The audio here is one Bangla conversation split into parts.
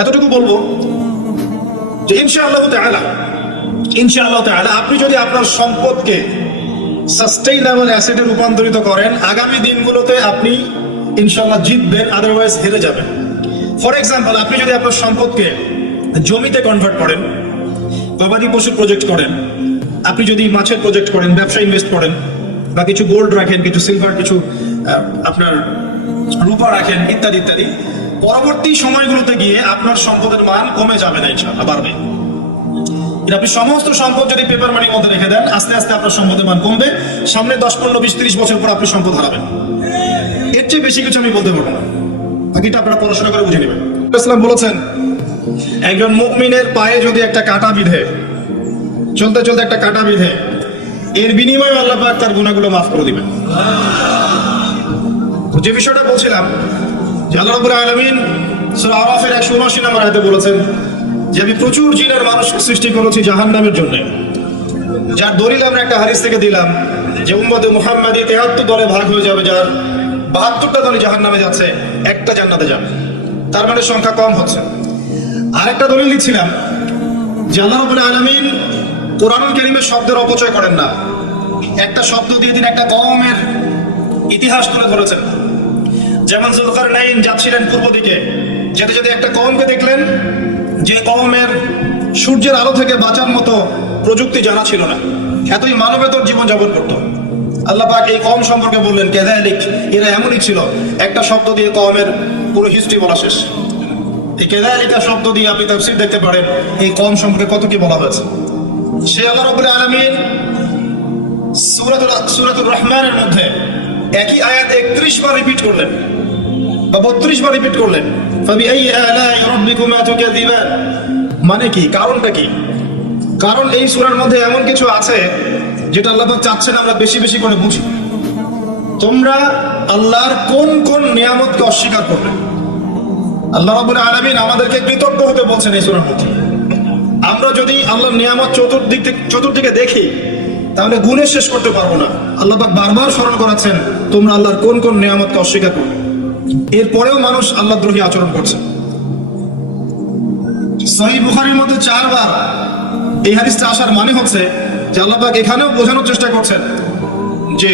এতটুকু বলবো যে ইনশাআল্লাহ তাআলা আপনি যদি আপনার সম্পদকে সাস্টেইনেবল অ্যাসেটে রূপান্তরিত করেন, আগামী দিনগুলোতে আপনি ইনশাআল্লাহ জিতবেন, আদারওয়াইজ হেরে যাবেন। ফর এক্সাম্পল, আপনি যদি আপনার সম্পদকে জমিতে কনভার্ট করেন, গবাদি পশুর প্রজেক্ট করেন, আপনি যদি মাছের প্রজেক্ট করেন, ব্যবসা ইনভেস্ট করেন, বা কিছু গোল্ড রাখেন, কিছু সিলভার, কিছু আপনার রূপা রাখেন, ইত্যাদি ইত্যাদি, পরবর্তী সময়গুলোতে গিয়ে আপনার সম্পদের মান কমে যাবে না, ইনশাআল্লাহ বাড়বে। আপনি সমস্ত সম্পদ যদি পেপার মানির মধ্যে রেখে দেন, আস্তে আস্তে আপনার সম্পদের মান কমবে। সামনে 10, 15, 20, 30 বছর পর আপনি সম্পদ হারাবেন। এর চেয়ে বেশি কিছু আমি বলতে পারবো না, বাকিটা আপনারা পড়াশোনা করে বুঝে নেবেন। ইসলাম বলেছেন, একজন মুমিনের পায়ে যদি একটা কাঁটা বিঁধে, চলতে চলতে একটা কাঁটা বিঁধে, এর বিনিময়ে আল্লাহ পাক তার গুনাহগুলো মাফ করে দিবেন। যে বিষয়টা বলছিলাম, যে আল্লাহ রাব্বুল আলামিন সূরা আরাফের 179 নম্বর আয়াতে বলেছেন যে আমি প্রচুর জিনের মানুষকে সৃষ্টি করেছি জাহান্নামের জন্য, যার দলিল আমরা একটা হাদিস থেকে দিলাম যে উম্মতে মুহাম্মাদি 73 দলে ভাগ হয়ে যাবে, যার 72টা দলে জাহান্নামে যাচ্ছে, একটা জান্নাতে যাবে। তার মানে সংখ্যা কম হচ্ছে। আরেকটা দলিল দিচ্ছিলাম যে আল্লাহ রাব্বুল আলামিন কোরআনুল কারীমের শব্দের অপচয় করেন না। একটা শব্দ দিয়ে তিনি একটা কওমের ইতিহাস তুলে ধরেছেন। যেমন যুলকারনাইন যাচ্ছিলেন পূর্ব দিকে, যেতে যেতে একটা কওমকে দেখলেন যে কওমের সূর্যের আলো থেকে বাঁচার মতো প্রযুক্তি জানা ছিল না, এতই মানবেতর জীবনযাপন করত। আল্লাহ পাক এই কওম সম্পর্কে বললেন, কাযালিক, এরা এমনই ছিল। একটা শব্দ দিয়ে কওমের পুরো হিস্ট্রি বলা শেষ। এই কাযালিকা শব্দ দিয়ে আপনি তাফসীর দেখতে পারেন এই কওম সম্পর্কে কত কি বলা হয়েছে। সে আল্লাহ রাব্বুল আলামিন সূরাতুর রহমানের মধ্যে একই আয়াত 31 বার রিপিট করলেন বা 32 বার রিপিট করলেন। ফাবিআইয়ি আলাই রাব্বিকুমা তুকাযিবান, মানে কি, কারণটা কি? কারণ এই সূরার মধ্যে এমন কিছু আছে যেটা আল্লাহ পাক চাচ্ছেন আমরা বেশি বেশি করে বুঝি। তোমরা আল্লাহর কোন কোন নিয়ামতকে অস্বীকার করবে। আল্লাহ রাব্বুল আলামিন আমাদেরকে কৃতজ্ঞ হতে বলছেন এই সূরার মধ্যে। আমরা যদি আল্লাহর নিয়ামত চতুর্দিকে দেখি, তাহলে গুণে শেষ করতে পারবো না। আল্লাহ পাক বারবার স্মরণ করাচ্ছেন তোমরা আল্লাহর কোন কোন নিয়ামতকে অস্বীকার করবে। এরপরেও মানুষ আল্লাহ দ্রোহী আচরণ করছে। সহিহ বুখারীর মধ্যে 4 বার এই হাদিসটা আসার মানে হচ্ছে যে আল্লাহ পাক এখানেও বোঝানোর চেষ্টা করছেন যে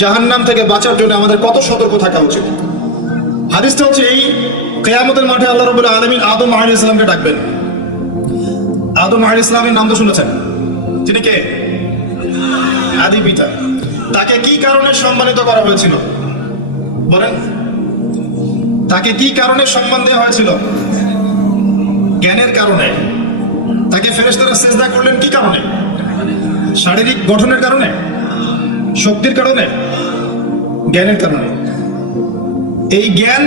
জাহান্নাম থেকে বাঁচার জন্য আমাদের কত সতর্ক থাকা উচিত। হাদিসটা হচ্ছে এই, কিয়ামতের মাঠে আল্লাহ রাব্বুল আলামিন আদম আলাইহিস সালামকে ডাকবেন। আদম আলাইহিস সালামের নাম তো শুনেছেন, তিনি কে? আদি পিতা। তাকে কি কারণে সম্মানিত করা হয়েছিল বলেন? তাকে কি কারণে সম্মান দেওয়া হয়েছিল? জ্ঞানের কারণে। তাকে ফেরেশতারা সিজদা করলেন কি কারণে? শারীরিক গঠনের কারণে, শক্তির কারণে, জ্ঞানের কারণে। এই জ্ঞান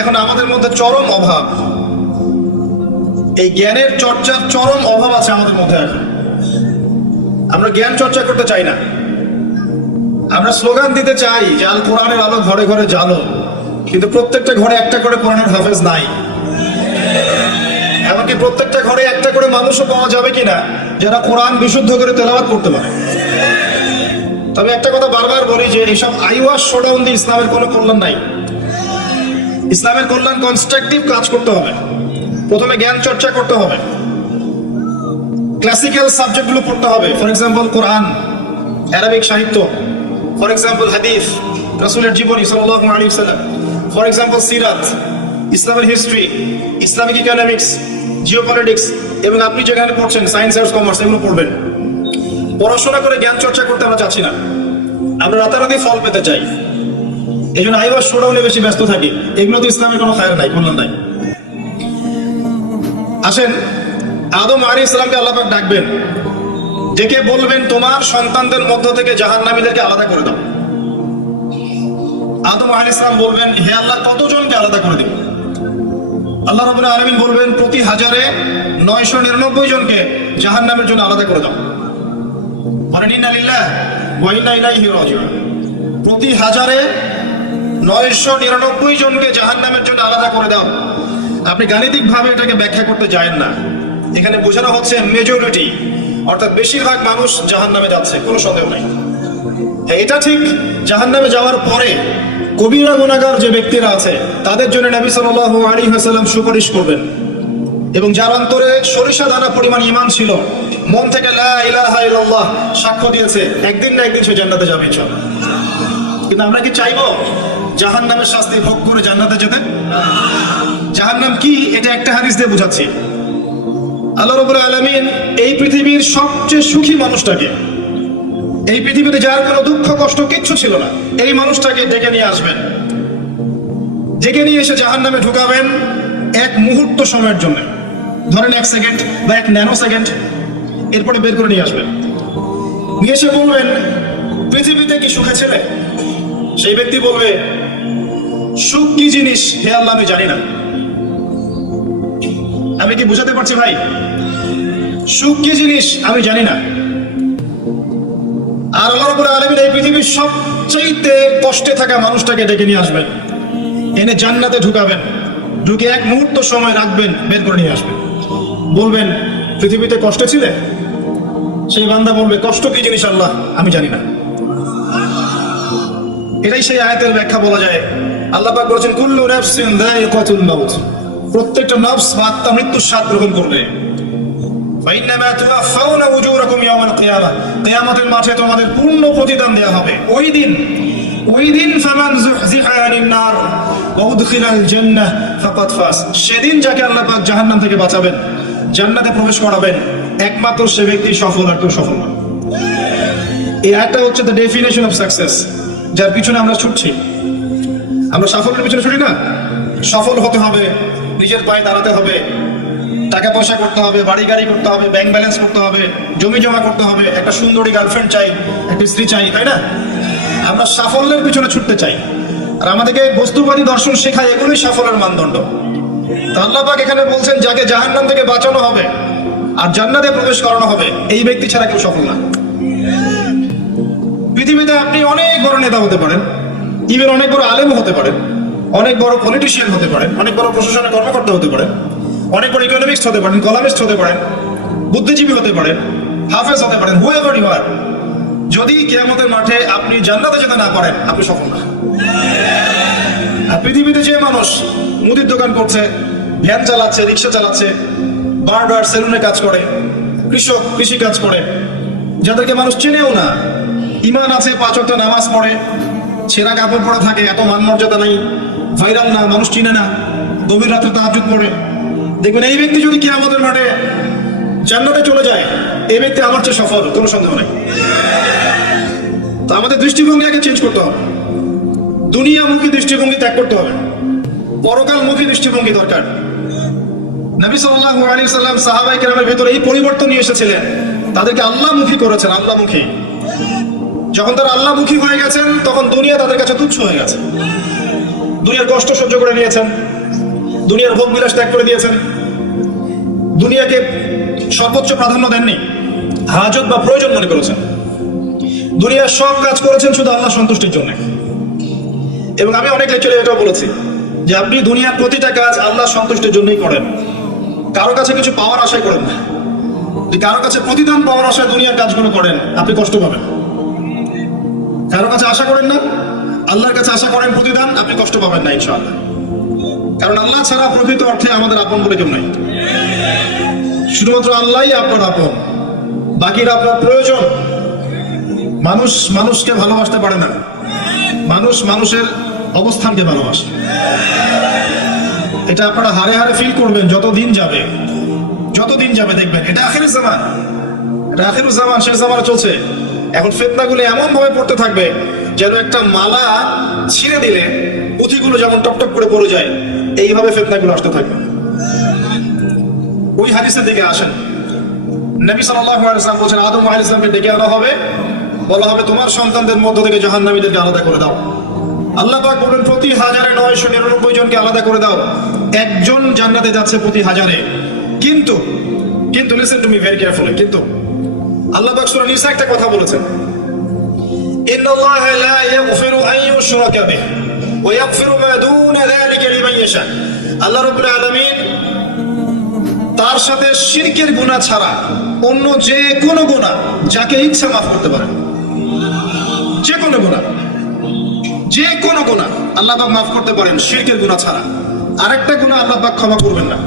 এখন আমাদের মধ্যে চরম অভাব। এই জ্ঞানের চর্চার চরম অভাব আছে আমাদের মধ্যে। এখন আমরা জ্ঞান চর্চা করতে চাই না। আমরা স্লোগান দিতে চাই যে আল কোরআনের আলো ঘরে ঘরে জ্বালো, কিন্তু প্রত্যেকটা ঘরে একটা করে কোরআনের হাফেজ নাই। এমনকি প্রত্যেকটা ঘরে একটা করে মানুষও পাওয়া যাবে কিনা যারা কোরআন বিশুদ্ধ করে তেলাওয়াত করতে পারে। তবে একটা কথা বারবার বলি যে এইসব আইওয়াশ শোডাউন দিয়ে ইসলামের কোনো কল্যাণ নাই। ইসলামের কল্যাণ কনস্ট্রাকটিভ কাজ করতে হবে। প্রথমে জ্ঞান চর্চা করতে হবে, ক্লাসিক্যাল সাবজেক্টগুলো পড়তে হবে। ফর এক্সাম্পল কোরআন, আরবিক সাহিত্য, ফর এক্সাম্পল হাদিস, রাসূলের জীবনী সাল্লাল্লাহু আলাইহি ওয়াসাল্লাম, ফর এক্সাম্পল সিরাত, ইসলামের হিস্ট্রি, ইসলামিক ইকোনমিক্স, জিওপলিটিক্স, এবং আপনি যেখানে পড়ছেন সায়েন্স আর কমার্স, এগুলো পড়বেন। পড়াশোনা করে জ্ঞান চর্চা করতে আমরা চাচ্ছি না, আমরা রাতারাতি ফল পেতে চাই। এই জন্য আইওয়াশ শোডাউনে বেশি ব্যস্ত থাকি। এগুলো তো ইসলামের কোনো খায়ের নাই, কল্যাণ নাই। আসেন, আদম আলাইহিস সালামকে আল্লাহ পাক ডাকবেন, ডেকে বলবেন তোমার সন্তানদের মধ্য থেকে জাহান্নামীদেরকে আলাদা করে দাও। আদম আলাইহিস সালাম বলবেন, হে আল্লাহ, কতজনকে আলাদা করে দিব? আল্লাহ রাব্বুল আলামিন বলবেন, প্রতি 1000-এ 999 জনকে জাহান্নামের জন্য আলাদা করে দাও। বলেন ইন্না লিল্লাহি ওয়া ইন্না ইলাইহি রাজিউন। প্রতি 1000-এ 999 জনকে জাহান্নামের জন্য আলাদা করে দাও। আপনি গাণিতিক ভাবে এটাকে ব্যাখ্যা করতে যায়েন না। এখানে বোঝানো হচ্ছে মেজরিটি, অর্থাৎ বেশিরভাগ মানুষ জাহান্নামে যাচ্ছে, কোনো সন্দেহ নাই। এটা ঠিক, জাহান্নামে যাওয়ার পরে কবিরা গুনাহগার যে ব্যক্তিরা আছে তাদের জন্য নবী সাল্লাল্লাহু আলাইহি ওয়াসাল্লাম সুপারিশ করবেন। এবং যার অন্তরে সরিষা দানা পরিমাণ ঈমান ছিল, মন থেকে লা ইলাহা ইল্লাল্লাহ সাক্ষ্য দিয়েছে, একদিন না একদিন সে জান্নাতে যাবে ইনশাআল্লাহ। কিন্তু আমরা কি চাইবো জাহান্নামের শাস্তি ভোগ করে জান্নাতে যেতে? জাহান্নাম কি এটা একটা হাদিস দিয়ে বোঝাচ্ছি। আল্লাহ রাব্বুল আলামিন এই পৃথিবীর সবচেয়ে সুখী মানুষটাকে, এই পৃথিবীতে যার কোনো দুঃখ কষ্ট কিচ্ছু ছিল না, এই মানুষটাকে ডেকে নিয়ে আসবেন, ডেকে নিয়ে এসে জাহান্নামে ঢুকাবেন এক মুহূর্ত সময়ের জন্য, ধরেন 1 সেকেন্ড বা 1 ন্যানো সেকেন্ড, এরপরে বের করে নিয়ে আসবেন। নিয়ে এসে বলবেন পৃথিবীতে কি সুখে ছিলে? সেই ব্যক্তি বলবে সুখ কি জিনিস হে আল্লাহ আমি জানি না। আমি কি বুঝাতে পারছি ভাই? সুখ কি জিনিস আমি জানি না। আর আল্লাহ রাব্বুল আলামিন এই পৃথিবীর সবচেয়ে কষ্টে থাকা মানুষটাকে ডেকে নিয়ে আসবেন, এনে জান্নাতে ঢুকাবেন, ঢুকে এক মুহূর্ত সময় রাখবেন, বের করে নিয়ে আসবেন। বলবেন পৃথিবীতে কষ্টে ছিলে? সেই বান্দা বলবে কষ্ট কি জিনিস আল্লাহ আমি জানি না। এটাই সেই আয়াতের ব্যাখ্যা বলা যায়। আল্লাহ পাক বলেছেন কুল্লু নাফসিন যায়িকাতুল মাউত, প্রত্যেকটা নফস বা আত্মা মৃত্যুর স্বাদ গ্রহণ করবে। ফাইন্নামা তুওয়াফাউনা উজুরাকুম ইয়াওমাল কিয়ামাহ, কিয়ামতের মাঠে তোমাদের পূর্ণ প্রতিদান দেয়া হবে। ওই দিন ফামান যুহজিহা আনিন নার ওয়া উদখিলাল জান্নাহ ফাকাদ ফাজ, সেদিন যাকে আল্লাহ পাক জাহান্নাম থেকে বাঁচাবেন, জান্নাতে প্রবেশ করাবেন, একমাত্র সে ব্যক্তি সফল, আর কেউ সফল না। এই আয়াতটা হচ্ছে দ্য ডেফিনেশন অফ সাকসেস, যার পিছনে আমরা ছুটছি। আমরা সাফল্যের পিছনে ছুটি না। সফল হতে হবে, নিজের পায়ে দাঁড়াতে হবে, টাকা পয়সা করতে হবে, বাড়ি গাড়ি করতে হবে, ব্যাংক ব্যালেন্স করতে হবে, জমি জমা করতে হবে, একটা সুন্দরী গার্লফ্রেন্ড চাই, একটা স্ত্রী চাই, তাই না? আমরা সাফল্যের পিছনে ছুটতে চাই, আর আমাদেরকে বস্তুবাদী দর্শন শেখায় এগুলোই সাফল্যের মানদণ্ড। তো আল্লাহ পাক এখানে বলছেন যাকে জাহান্নাম থেকে বাঁচানো হবে আর জান্নাতে প্রবেশ করানো হবে, এই ব্যক্তি ছাড়া কেউ সফল না। পৃথিবীতে আপনি অনেক বড় নেতা হতে পারেন, ইভেন অনেক বড় আলেম হতে পারেন, অনেক বড় পলিটিশিয়ান হতে পারেন, অনেক বড় প্রশাসনের কর্মকর্তা হতে পারেন, অনেক বড় ইকোনমিক্স হতে পারেন, কলামিস্ট হতে পারেন, বুদ্ধিজীবী হতে পারেন, হাফেজ হতে পারেন, হুএভার ইউ আর, যদি কিয়ামতের মাঠে আপনি জান্নাতে যেতে না পারেন, আপনি সফল না। আর পৃথিবীতে যে মানুষ মুদির দোকান করছে, ভ্যান চালাচ্ছে, রিক্সা চালাচ্ছে, বারবার সেলুনে কাজ করে, কৃষক কৃষি কাজ করে, যাদেরকে মানুষ চেনেও না, ঈমান আছে, 5 ওয়াক্ত নামাজ পড়ে, ছেঁড়া কাপড় পরে থাকে, এত মান মর্যাদা নাই, ভাইরাল না, মানুষ চিনে না, গভীর রাত্রে তাহাজ্জুদ পড়ে, দেখবেন এই ব্যক্তি যদি কিয়ামতের মাঠে জান্নাতে চলে যায়, এই ব্যক্তি আমার চেয়ে সফল, কোনো সন্দেহ নেই। তো আমাদের দৃষ্টিভঙ্গি আগে চেঞ্জ করতে হবে, দুনিয়ামুখী দৃষ্টিভঙ্গি ত্যাগ করতে হবে, পরকালমুখী দৃষ্টিভঙ্গি দরকার। নবী সাল্লাল্লাহু আলাইহি সাল্লাম সাহাবায়ে কেরামের ভিতরে এই পরিবর্তন নিয়ে এসেছিলেন, তাদেরকে আল্লাহমুখী করেছেন, আল্লাহমুখী। যখন তারা আল্লাহমুখী হয়ে গেছেন, তখন দুনিয়া তাদের কাছে তুচ্ছ হয়ে গেছে। দুনিয়ার কষ্ট সহ্য করে নিয়েছেন, দুনিয়ার ভোগ বিলাস ত্যাগ করে দিয়েছেন, দুনিয়াকে সর্বোচ্চ প্রাধান্য দেননি, হাজত বা প্রয়োজন মনে করেছেন। দুনিয়ার সব কাজ করেছেন শুধু আল্লাহ সন্তুষ্টির জন্য। এবং আমি অনেক লেকচারে এটাও বলেছি যে আপনি দুনিয়ার প্রতিটা কাজ আল্লাহ সন্তুষ্টির জন্যই করেন, কারো কাছে কিছু পাওয়ার আশায় করেন না। যদি কারো কাছে প্রতিদান পাওয়ার আশায় দুনিয়ার কাজগুলো করেন, আপনি কষ্ট পাবেন। কারো কাছে আশা করেন না, আল্লাহর কাছে আশা করেন প্রতিদান, আপনি কষ্ট পাবেন না ইনশাআল্লাহ। কারণ আল্লাহ ছাড়া প্রকৃত অর্থে আমাদের আপন বলে কেউ নাই। শুধুমাত্র আল্লাহই আপনার আপন, বাকিরা আপনার প্রয়োজন। মানুষ মানুষকে ভালোবাসতে পারে না, মানুষ মানুষের অবস্থানকে ভালোবাসে। এটা আপনারা হারে হারে ফিল করবেন যত দিন যাবে, দেখবেন এটা আখিরুজ জামান, এটা আখিরুজ জামান, শেষ জামানা চলছে। এখন ফিতনাগুলো এমন ভাবে পড়তে থাকবে যেন একটা মালা ছিঁড়ে দিলে পুঁথিগুলো যেমন টপটপ করে পড়ে যায়, এইভাবে ফিতনাগুলো আসতে থাকবে। ওই হাদিসের দিকে আসেন। নবী সাল্লাল্লাহু আলাইহি ওয়াসাল্লাম বলেছেন আদম আলাইহিস সালামকে ডেকে আনা হবে, বলা হবে তোমার সন্তানদের মধ্য থেকে জাহান্নামীদেরকে আলাদা করে দাও। আল্লাহ পাক বলেন প্রতি 1999 জনকে আলাদা করে দাও, একজন জান্নাতে যাচ্ছে প্রতি 1000-এ। কিন্তু listen to me very carefully, কিন্তু আল্লাহ পাক সূরা নিসা একটা কথা বলেছেন, ইন্নাল্লাহা লা ইয়াগফিরু আন ইউশরাকা বিহি ওয়া ইয়াগফিরু মা দুনা যালিকা লিমান ইয়াশা। আল্লাহ রাব্বুল আলামিন তার সাথে শিরকের গুনাহ ছাড়া অন্য যে কোনো গুনাহ যাকে ইচ্ছা মাফ করতে পারেন। যে কোনো গুনাহ আল্লাহ পাক মাফ করতে পারেন শিরকের গুনাহ ছাড়া। আরেকটা গুনাহ আল্লাহ পাক ক্ষমা করবেন না,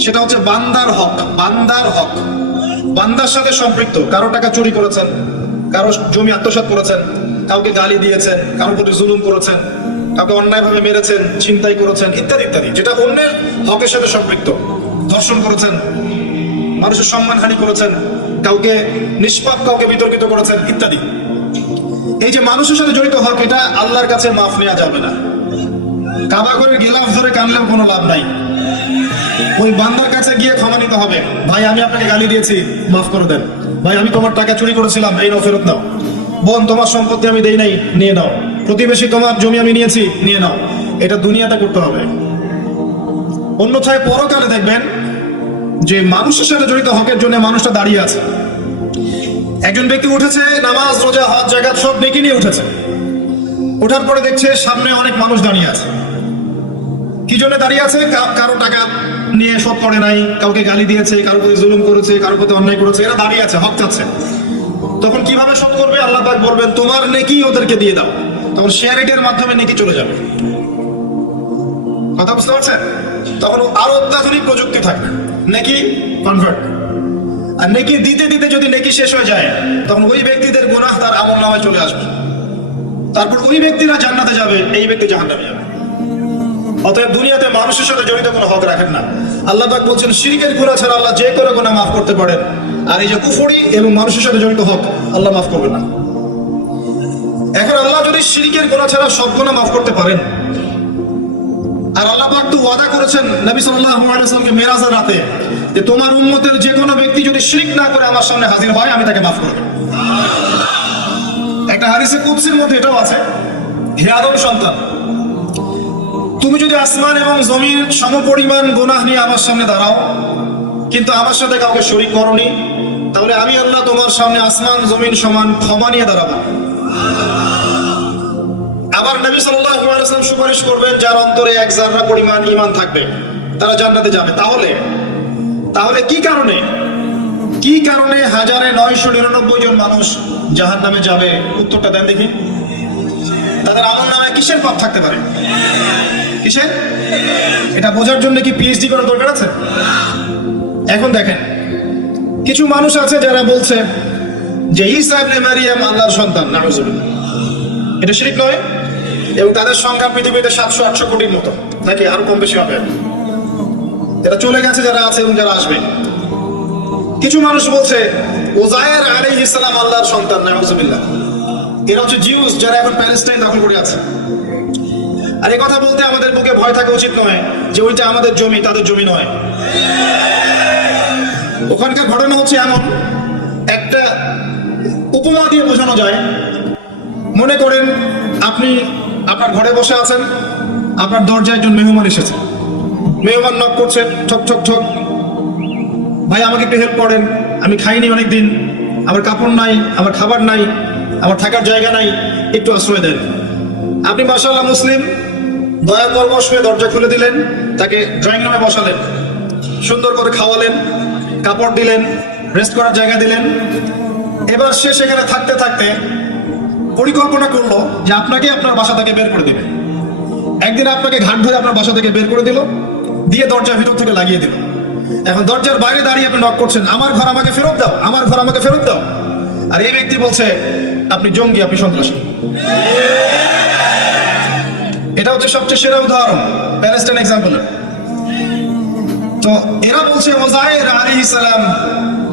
সেটা হচ্ছে বান্দার হক। বান্দার হক বান্দার সাথে সম্পৃক্ত। কারো টাকা চুরি করেছেন, কারো জমি আত্মসাৎ করেছেন, কাউকে গালি দিয়েছেন, কারোর প্রতি জুলুম করেছেন, কাউকে অন্যায়ভাবে মেরেছেন, ছিনতাই করেছেন, ইত্যাদি ইত্যাদি, যেটা অন্যের হকের সাথে সম্পৃক্ত। ধর্ষণ করেছেন, মানুষের সম্মানহানি করেছেন, কাউকে নিষ্পাপ কাউকে বিতর্কিত করেছেন ইত্যাদি। এই যে মানুষের সাথে জড়িত হক, এটা আল্লাহর কাছে মাফ নেওয়া যাবে না। কাবা করে গিলাফ ধরে কানলেও কোনো লাভ নাই। ওই বান্দার কাছে গিয়ে ক্ষমা নিতে হবে। ভাই আমি আপনাকে গালি দিয়েছি, মাফ করে দেন। ভাই আমি তোমার টাকা চুরি করেছিলাম, এই নাও ফেরত নাও। বোন তোমার সম্পত্তি আমি দেই নাই, নিয়ে নাও। প্রতিবেশী তোমার জমি আমি নিয়েছি, নিয়ে নাও। এটা দুনিয়াতে করতে হবে। অন্যথায় পরকালে দেখবেন যে মানুষের সাথে জড়িত হকের জন্য মানুষটা দাঁড়িয়ে আছে। একজন ব্যক্তি উঠেছে, নামাজ রোজা হজ জাকাত সব নেকি নিয়ে উঠেছে। ওঠার পরে দেখছে সামনে অনেক মানুষ দাঁড়িয়ে আছে। কি জন্য দাঁড়িয়ে আছে? কারো টাকা নিয়ে শোধ করে নাই, কাউকে গালি দিয়েছে, কারো প্রতি জুলুম করেছে, কারো প্রতি অন্যায় করেছে, এরা দাঁড়িয়ে আছে, হক চাচ্ছে। তখন কিভাবে শোধ করবে? আল্লাহ পাক বলবেন তোমার নেকি ওদেরকে দিয়ে দাও। তখন শেয়ারিটের মাধ্যমে নেকি চলে যাবে। কথা বুঝতে পারছেন? তখন আরো অত্যাধুনিক প্রযুক্তি থাকবে, নেকি কনভার্ট। আর নেকি দিতে দিতে যদি নেকি শেষ হয়ে যায়, তখন ওই ব্যক্তিদের গুনাহ তার আমলনামায় চলে আসবে। তারপর ওই ব্যক্তিরা জান্নাতে যাবে, এই ব্যক্তি জাহান্নামে যাবে। অতএব দুনিয়াতে মানুষের সাথে জড়িত কোনো হক রাখেন না। আল্লাহ পাক বলছেন শিরকের গুনাহ ছাড়া আল্লাহ যে কোনো গুনাহ মাফ করতে পারেন। আর এই যে কুফরি এবং মানুষের সাথে জড়িত হক, আল্লাহ মাফ করবে না। এখন আল্লাহ যদি শিরকের গুনাহ ছাড়া সব গুনাহ মাফ করতে পারেন, আর আল্লাহ পাক তো ওয়াদা করেছেন নবী সাল্লাল্লাহু আলাইহি ওয়াসাল্লামকে মেরাজের রাতে যে তোমার উম্মতের যে কোনো ব্যক্তি যদি শিরক না করে আমার সামনে হাজির হয়, আমি তাকে মাফ করে দেব। একটা হাদিসে কুদসির মধ্যে এটাও আছে, হে আদম সন্তান, তুমি যদি আসমান এবং জমির সমপরিমাণ গুনাহ নিয়ে আমার সামনে দাঁড়াও, কিন্তু আমার সাথে কাউকে শরীক করনি, তাহলে আমি আল্লাহ তোমার সামনে আসমান জমিন সমান ক্ষমা নিয়ে দাঁড়াবো। আবার নবী সাল্লাল্লাহু আলাইহি ওয়াসাল্লাম সুপারিশ করবেন যার অন্তরে এক জাররা পরিমাণ ঈমান থাকবে, তারা জান্নাতে যাবে। তাহলে কি কারণে 1999 জন মানুষ জাহান্নামে যাবে? উত্তরটা দেন দেখি। তাদের আমলনামায় কিসের পাপ থাকতে পারে? কিসের? এটা বোঝার জন্য কি পিএইচডি করার দরকার আছে? এখন দেখেন, কিছু মানুষ আছে যারা বলছে যে ঈসা ইবনে মারিয়াম আল্লাহর সন্তান, নাউযুবিল্লাহ। এটা শিরক নয়? এবং তাদের সংখ্যা পৃথিবীতে 700-800 কোটির মতো, নাকি আরো কম বেশি হবে? যারা চলে গেছে, যারা আছে এবং যারা আসবে। কিছু মানুষ বলছে উযায়ের আলাইহিস সালাম আল্লাহর সন্তান, নাউযুবিল্লাহ। এরা হচ্ছে জিউস, যারা এখন প্যালেস্টাইন দখল করে আছে। আর এই কথা বলতে আমাদের বুকে ভয় থাকা উচিত নয় যে ওইটা আমাদের জমি, তাদের জমি নয়। ওখানকার ঘটনা হচ্ছে এমন, একটা উপমা দিয়ে বোঝানো যায়। মনে করেন আপনি আপনার ঘরে বসে আছেন, আপনার দরজায় একজন মেহমান এসেছে। মেহমান নক করছেন, ঠক ঠক ঠক, ভাই আমাকে একটু হেল্প করেন, আমি খাইনি অনেকদিন, আমার কাপড় নাই, আমার খাবার নাই, আমার থাকার জায়গা নাই, একটু আশ্রয় দেন। আপনি মাশাআল্লাহ মুসলিম, দয়া পরবশ হয়ে দরজা খুলে দিলেন, তাকে ড্রয়িং রুমে বসালেন, সুন্দর করে খাওয়ালেন, কাপড় দিলেন, রেস্ট করার জায়গা দিলেন। এবার সে সেখানে থাকতে থাকতে পরিকল্পনা করলো যে আপনাকে আপনার বাসা থেকে বের করে দিবে। একদিন আপনাকে ঘাট ধরে আপনার বাসা থেকে বের করে দিল, দিয়ে দরজা ভিতর থেকে লাগিয়ে দিল। এখন দরজার বাইরে দাঁড়িয়ে আপনি নক করছেন, আমার ঘর আমাকে ফেরত দাও, আমার ঘর আমাকে ফেরত দাও। আর এই ব্যক্তি বলছে আপনি জঙ্গি, আপনি সন্ত্রাসী। এটা হচ্ছে সবচেয়ে সেরা উদাহরণ, প্যালেস্টাইন এক্সাম্পল। তো এরা বলছে উযায়ের আলাইহিস সালাম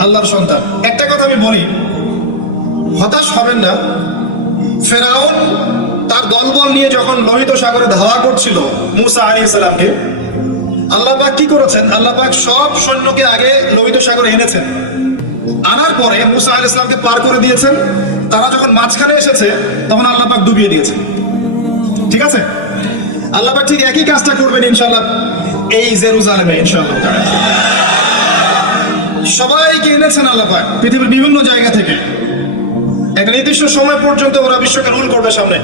আল্লাহর সন্তান। একটা কথা আমি বলি, হতাশ হবেন না। ফেরাউন তার দলবল নিয়ে যখন লোহিত সাগরে ধাওয়া করছিল মুসা আলাইহিস সালামকে, আল্লাহ পাক কি করেছেন? আল্লাহ পাক সব সৈন্যকে আগে লোহিত সাগরে এনেছেন, আনার পরে মুসা আলাইহিস সালামকে পার করে দিয়েছেন। তারা যখন মাঝখানে এসেছে, তখন আল্লাহ পাক ডুবিয়ে দিয়েছেন। ঠিক আছে? আল্লাহ পাক ঠিক একই কাজটা করবেন ইনশাআল্লাহ এই জেরুজালেমে ইনশাআল্লাহ। সবাইকে এনেছেন আল্লাহ পাক পৃথিবীর বিভিন্ন জায়গা থেকে। একটা নির্দিষ্ট সময় পর্যন্ত ওরা বিশ্বকে রুল করবে সামনে,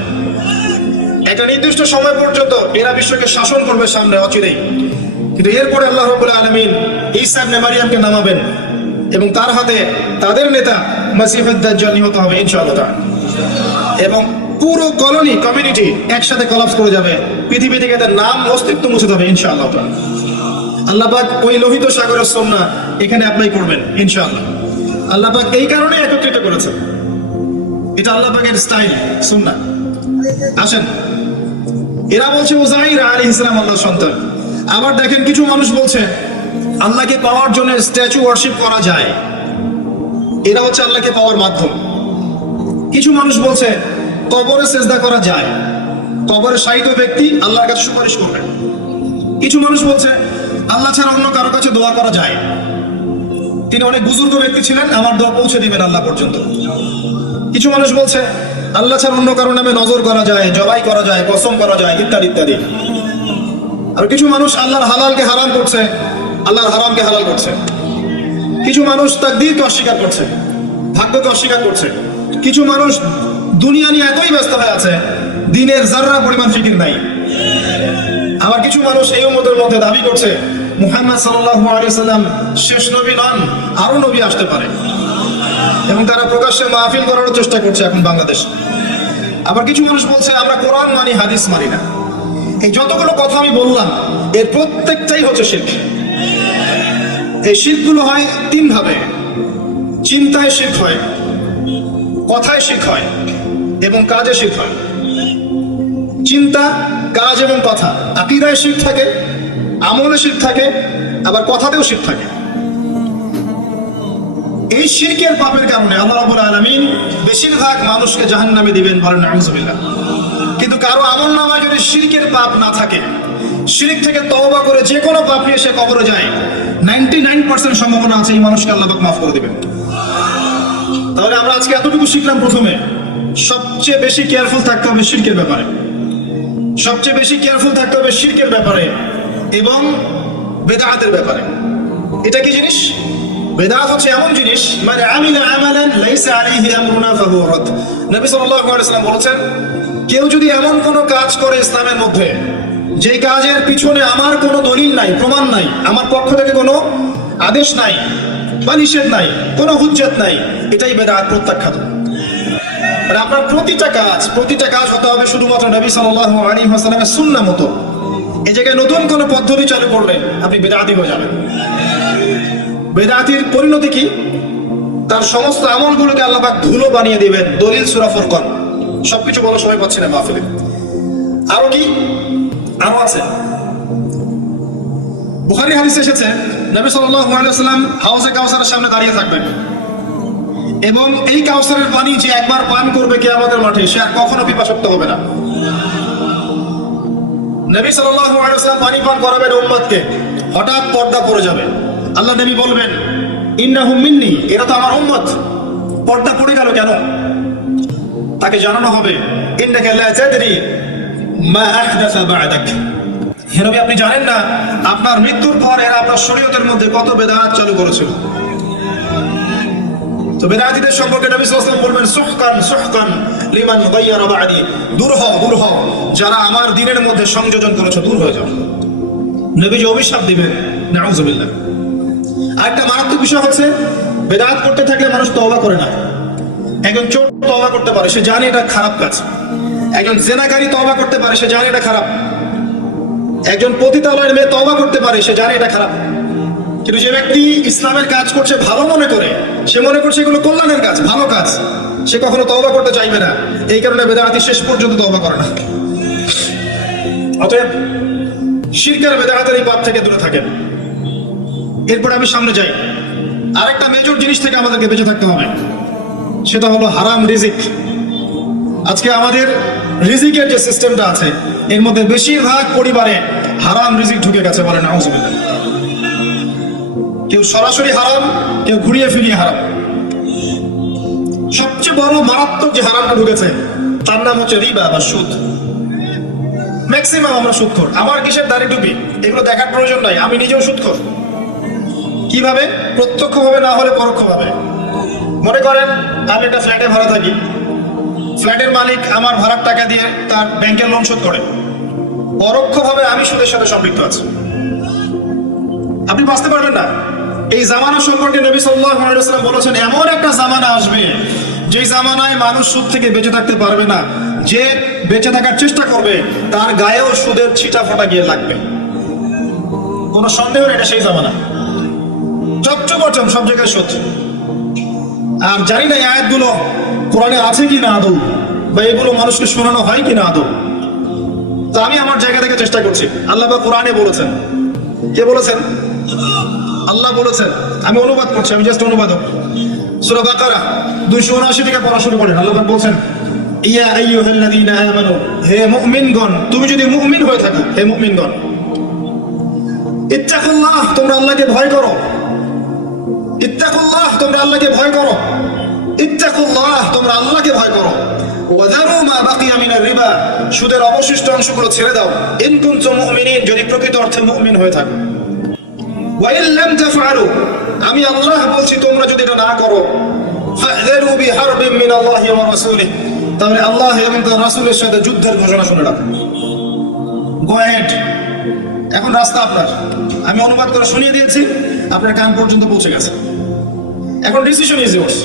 একটা নির্দিষ্ট সময় পর্যন্ত এরা বিশ্বকে শাসন করবে সামনে অচিরেই। কিন্তু এরপরে আল্লাহ রাব্বুল আলামিন ঈসা ইবনে মারিয়ামকে নামাবেন এবং তার হাতে তাদের নেতা মাসিহুদ দাজ্জাল নিহত হবে ইনশাআল্লাহ তাআলা। এবং পুরো কলোনি কমিউনিটি একসাথে কলাপস করে যাবে, পৃথিবী থেকে তার নাম অস্তিত্ব মুছে যাবে ইনশাআল্লাহ তাআলা। আল্লাহ পাক ওই লোহিত সাগরের সুন্নাহ এখানে অ্যাপ্লাই করবেন ইনশাআল্লাহ। আল্লাহ পাক এই কারণে একত্রিত করেছেন, এটা আল্লাহ পাকের স্টাইল সুন্নাহ। আসেন, এরা বলছে উযাইর আলাইহিস সালাম আল্লাহর সন্তান। আবার দেখেন কিছু মানুষ বলছে আল্লাহকে পাওয়ার জন্য স্ট্যাচু ওয়ার্শিপ করা যায়, এরা হচ্ছে আল্লাহকে পাওয়ার মাধ্যম। কিছু মানুষ বলছে কবরে সেজদা করা যায়, কবরে শায়িত ব্যক্তি আল্লাহর কাছে সুপারিশ করবে। কিছু মানুষ বলছে আল্লাহ ছাড়া অন্য কারো কাছে দোয়া করা যায়, তিনি অনেক বুজুর্গ ব্যক্তি ছিলেন, আমার দোয়া পৌঁছে দিবেন আল্লাহ পর্যন্ত। কিছু মানুষ বলছে আল্লাহ ছাড়া অন্য কারো নামে নজর করা যায়, জবাই করা যায়, কসম করা যায়, ইত্যাদি ইত্যাদি। আর কিছু মানুষ আল্লাহর হালালকে হারাম করছে, আল্লাহর হারামকে হালাল করছে। কিছু মানুষ তাকদীরকে অস্বীকার করছে, ভাগ্যকে অস্বীকার করছে। কিছু মানুষ দুনিয়া নিয়ে এতই ব্যস্ত হয়ে আছে, দিনের যাররা পরিমাণ ফিকির নাই। আবার কিছু মানুষ এই উম্মতের মধ্যে দাবি করছে মুহাম্মদ সাল্লাল্লাহু আলাইহি ওয়াসাল্লাম শেষ নবী নন, আরো নবী আসতে পারে, এবং তারা প্রকাশ্যে মাহফিল করার চেষ্টা করছে এখন বাংলাদেশ। আবার কিছু মানুষ বলছে আমরা কোরআন মানি, হাদিস মানি না। এই যতগুলো কথা আমি বললাম এর প্রত্যেকটাই হচ্ছে শিরক। এই শিরকগুলো হয় তিন ভাবে: চিন্তায় শিরক হয়, কথায় শিরক হয়, এবং কাজে শিরক হয়। চিন্তা, কাজ এবং কথা, আকীদায় শিরক থাকে, আমলে শিরক থাকে, আবার কথাতেও শিরক থাকে। এই শিরকের পাপের কারণে আল্লাহ রাব্বুল আলামিন বেশিরভাগ মানুষকে জাহান্নামে দিবেন, বলেন নাউযুবিল্লাহ। কিন্তু কারো আমলনামায় যদি শিরকের পাপ না থাকে, শিরক থেকে তওবা করে যে কোনো পাপ নিয়ে সে কবরে যায়, 99% সম্ভাবনা আছে এই মানুষকে আল্লাহ পাক মাফ করে দিবেন। তাহলে আমরা আজকে এতটুকু শিখলাম, প্রথমে সবচেয়ে বেশি কেয়ারফুল থাকতে হবে শিরকের ব্যাপারে, সবচেয়ে বেশি কেয়ারফুল থাকতে হবে শিরকের ব্যাপারে এবং বেদাতের ব্যাপারে। এটা কি জিনিস? বেদাত হচ্ছে এমন জিনিস, মানে আমিলা আমালান লাইসা আলাইহি আমরুনা ফাহুয়া রাদ। নবী সাল্লাল্লাহু আলাইহি ওয়াসাল্লাম বলেছেন, কেউ যদি এমন কোনো কাজ করে ইসলামের মধ্যে যে কাজের পিছনে আমার কোনো দলিল নাই, প্রমাণ নাই, আমার পক্ষ থেকে কোনো আদেশ নাই বা নিষেধ নাই, কোনো হুজ্জত নাই, এটাই বেদাত, প্রত্যাখ্যাত। আর আপনার প্রতিটা কাজ হতে হবে শুধুমাত্র নবী সাল্লাল্লাহু আলাইহি ওয়াসাল্লামের সুন্নাহ মতো। এই জায়গায় নতুন কোনো পদ্ধতি চালু করলে আপনি বেদাতি হয়ে যাবেন। বেদাতির পরিণতি কি? তার সমস্ত আমলগুলোকে আল্লাহ পাক ধুলো বানিয়ে দিবেন। দলিল সূরা ফুরকান, সবকিছু বলার সময় পাচ্ছি না মাহফিলে। আরো কি? আরো আছে। বুখারী হাদিসে এসেছে নবী সাল্লাল্লাহু আলাইহি ওয়াসাল্লাম হাউজে কাউসারের সামনে দাঁড়িয়ে থাকবেন, এবং এই কাউসারের পানি যে একবার পান করবে কিয়ামতের মাঠে, সে আর কখনো পিপাসার্ত হবে না। নবী সাল্লাল্লাহু আলাইহি ওয়াসাল্লাম পানি পান করাবেন উম্মতকে, হঠাৎ পর্দা পড়ে যাবে। আল্লাহ নবী বলবেন ইন্নাহুম মিন্নি, এরা তো আমার উম্মত। পর্দা পড়ে গেল কেন? তাকে জানানো হবে ইন্নাকা লা তাদরি মা আহদাসা বা'দাক, হে নবী আপনি জানেন না আপনার মৃত্যুর পর এরা আপনার শরীয়তের মধ্যে কত বেদাত চালু করেছিল। তো বেদাতীদের সম্পর্কে নবী সাল্লাল্লাহু আলাইহি ওয়াসাল্লাম বলবেন সুহকান সুহকান লিমান গায়্যারা বা'দি, দূর হও যারা আমার দ্বীনের মধ্যে সংযোজন করেছে, দূর হয়ে যাও। নবীজি অভিশাপ দিবেন, নাউযুবিল্লাহ। আরেকটা মারাত্মক বিষয় হচ্ছে বেদাত করতে থাকলে মানুষ তওবা করে না। একজন চোর তওবা করতে পারে, সে জানে এটা খারাপ কাজ। একজন জেনাকারী তওবা করতে পারে, সে জানে এটা খারাপ। একজন পতিতালয়ের মেয়ে তওবা করতে পারে, সে জানে এটা খারাপ। কিন্তু যে ব্যক্তি ইসলামের কাজ করছে ভালো মনে করে, সে মনে করছে এগুলো কল্যাণের কাজ, ভালো কাজ, সে কখনো তওবা করতে চাইবে না। এই কারণে বেদাতি শেষ পর্যন্ত তওবা করে না। অতএব শিরকের বেদাতের এই পাপ থেকে দূরে থাকেন। এরপরে আমি সামনে যাই। আরেকটা মেজর জিনিস থেকে আমাদেরকে বেঁচে থাকতে হবে, সেটা হলো হারাম রিজিক। আজকে আমাদের রিজিকের যে সিস্টেমটা আছে, এর মধ্যে বেশিরভাগ পরিবারে হারাম রিজিক ঢুকে গেছে, বলে নাউযুবিল্লাহ। কেউ সরাসরি হারাম, কেউ ঘুরিয়ে ফিরিয়ে হারাম। সবচেয়ে বড় মারাত্মক যে হারামটা ঢুকেছে তার নাম হচ্ছে রিবা বা সুদ। ম্যাক্সিমাম আমরা সুদখোর। আমার কিসের দাড়ি টুপি এগুলো দেখার প্রয়োজন নাই, আমি নিজেও সুদখোর। কিভাবে? প্রত্যক্ষভাবে না হলে পরোক্ষভাবে। মনে করেন আমি একটা ফ্ল্যাটে ভাড়া থাকি, ফ্ল্যাটের মালিক আমার ভাড়ার টাকা দিয়ে তার ব্যাংকের লোন শোধ করে, পরোক্ষভাবে আমি সুদের সাথে সম্পৃক্ত আছি। আপনি বাঁচতে পারবেন না। এই জামানা সম্পর্কে নবী সাল্লাল্লাহু আলাইহি ওয়াসাল্লাম বলেছেন, এমন একটা জামানা আসবে যে জামানায় মানুষ সুদ থেকে বেঁচে থাকতে পারবে না। যে বেঁচে থাকার চেষ্টা করবে তার গায়েও সুদের ছিটা ফোঁটা গিয়ে লাগবে। কোনো সন্দেহ নেই এটা সেই জামানা, টপ টু বটম সব জায়গায় সত্য। আর জানি না এই আয়াতগুলো কোরআনে আছে কি না আদৌ, বা এগুলো মানুষকে শোনানো হয় কি না আদৌ। তো আমি আমার জায়গা থেকে চেষ্টা করছি। আল্লাহ বা কোরআনে বলেছেন, কে বলেছেন? আল্লাহ বলেছেন। আমি অনুবাদ করছি, আমি জাস্ট অনুবাদক। সূরা বাকারা 279 থেকে পড়া শুরু করেন। আল্লাহ পাক বলেন, ইয়া আইয়ুহাল্লাযীনা আমানু, হে মুমিনগণ, তুমি যদি মুমিন হয়ে থাকো, হে মুমিনগণ, ইত্তাকুল্লাহ, তোমরা আল্লাহকে ভয় করো। ইত্তাকুল্লাহ, তোমরা আল্লাহকে ভয় করো। ইত্তাকুল্লাহ, তোমরা আল্লাহকে ভয় করো। ওয়াযারু মা বাকিয়া মিনার রিবা, সুদের অবশিষ্ট অংশগুলো ছেড়ে দাও। ইন কুনতুম মুমিনিন, যদি প্রকৃত অর্থে মুমিন হয়ে থাকো। ওয়া ইন লাম তাফআলু, আমি আল্লাহ বলছি তোমরা যদি এটা না করো, ফাযরু বিহারবিন মিনাল্লাহি ওয়া রাসূলিহি, তাহলে আল্লাহ এবং তার রাসূলের সাথে যুদ্ধের ঘোষণা শুনে রাখো। গো হেড, এখন রাস্তা আপনার। আমি অনুবাদ করে শুনিয়ে দিয়েছি, আপনার কান পর্যন্ত পৌঁছে গেছে। এখন decision is yours,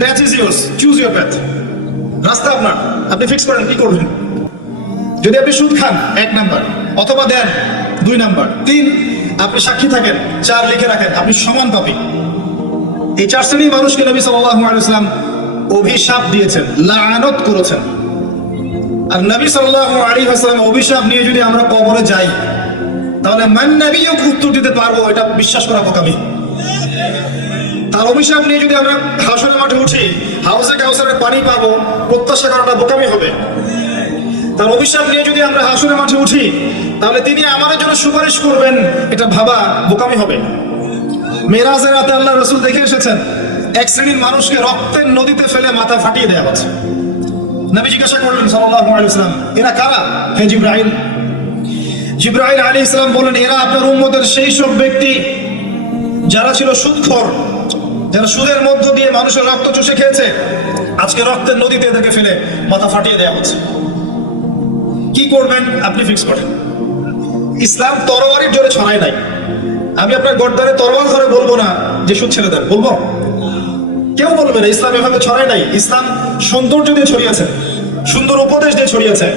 path is yours, choose your path. রাস্তা আপনার, আপনি ফিক্স করেন কি করবেন। যদি আপনি সুদ খান 1 নাম্বার, অথবা দেন 2 নাম্বার, 3 আপনি সাক্ষী থাকেন, 4 লিখে রাখেন, আপনি সমান পাপী। এই 4 শ্রেণীর মানুষকে নবী সাল্লাল্লাহু আলাইহি ওয়াসাল্লাম অভিশাপ দিয়েছেন, লাআনত করেছেন। আর নবী সাল্লাল্লাহু আলাইহি ওয়াসাল্লাম অভিশাপ নিয়ে যদি আমরা কবরে যাই, তাহলে মান নবিয়্যুক উত্তর দিতে পারবো, এটা বিশ্বাস করা বোকামি। তার অভিশাপ নিয়ে যদি আমরা হাসরের মাঠে উঠি, হাউজে কাউসারের পানি পাবো, প্রত্যাশা করাটা বোকামি হবে। তার অভিশাপ নিয়ে যদি আমরা হাসরের মাঠে উঠি, তাহলে তিনি আমাদের জন্য সুপারিশ করবেন, এটা ভাবা বোকামি হবে। মেরাজের রাতে আল্লাহ রাসূল দেখে এসেছেন, 1 শ্রেণীর মানুষকে রক্তের নদীতে ফেলে মাথা ফাটিয়ে দেওয়া হচ্ছে। নবী জিজ্ঞাসা করলেন সাল্লাল্লাহু আলাইহি ওয়াসাল্লাম, এরা কারা? হে জিবরাইল। জিবরাইল আলাইহিস সালাম বলেন, এরা আপনার উম্মতের সেই সব ব্যক্তি যারা ছিল সুদখোর, যারা সুদের মধ্য দিয়ে মানুষের রক্ত চুষে খেয়েছে। আজকে রক্তের নদীতে এদেরকে ফেলে মাথা ফাটিয়ে দেওয়া হচ্ছে। কি করবেন আপনি ফিক্স করেন। ইসলাম তরবারির জোরে ছড়ায় নাই। আমি আপনার গর্দানে তরবাল ধরে বলবো না যে সুদ ছেড়ে দেন, বলবো? কেউ বলবে না। ইসলাম এভাবে ছড়ায় নাই। ইসলাম সৌন্দর্য দিয়ে ছড়িয়েছে, সুন্দর উপদেশ দিয়ে ছড়িয়েছে।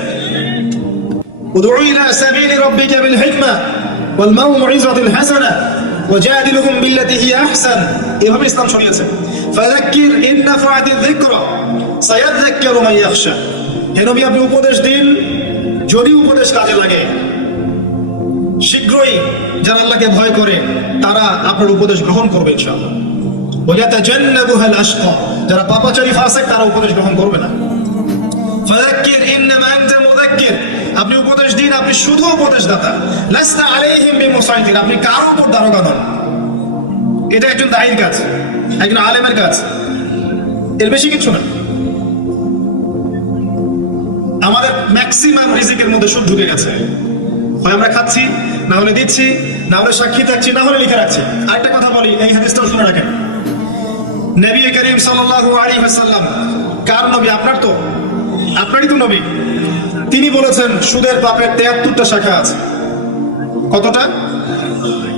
উদউ ইলা সাবিলি রাব্বিকা বিল হিকমা ওয়াল মাউইযাতিল হাসানা ওয়াজাদিলহুম বিল্লাতি হিয়া আহসান, এভাবে ইসলাম ছড়িয়েছে। ফাযাক্কির ইন নাফআতিয যিকরা সায়াযাক্কারু মান ইয়াখশা, হে নবী আপনি উপদেশ দিন, যদি উপদেশ কাজে লাগে। শীঘ্রই যারা আল্লাহকে ভয় করে তারা আপনার উপদেশ গ্রহণ করবে ইনশাআল্লাহ। ওয়ায়াতাজান্নাবুহাল আশকা, যারা পাপাচারী ফাসিক তারা উপদেশ গ্রহণ করবে না। ফাযাক্কির ইন্নামা আনতা মুযাক্কির, আপনি উপদেশ দিন, আপনি শুধু উপদেশদাতা। লাসতা আলাইহিম বিমুসাইতির, আপনি কারো উপর দারোগা নন। এটা একজন দায়ীর কাজ, একজন আলেমের কাজ, এর বেশি কিছু না। আমাদের ম্যাক্সিমাম রিজিকের মধ্যে সুদ ঢুকে গেছে। হয় আমরা খাচ্ছি, না হলে দিচ্ছি, না হলে সাক্ষী থাকছি, না হলে লিখে রাখছি। আরেকটা কথা বলি, এই হাদিসটাও শুনে রাখেন। নবী করিম সাল্লাল্লাহু আলাইহি ওয়াসাল্লাম কার নবী? আপনার তো, আপনারই তো নবী। তিনি বলেছেন সুদের পাপের 73টা শাখা আছে। কতটা?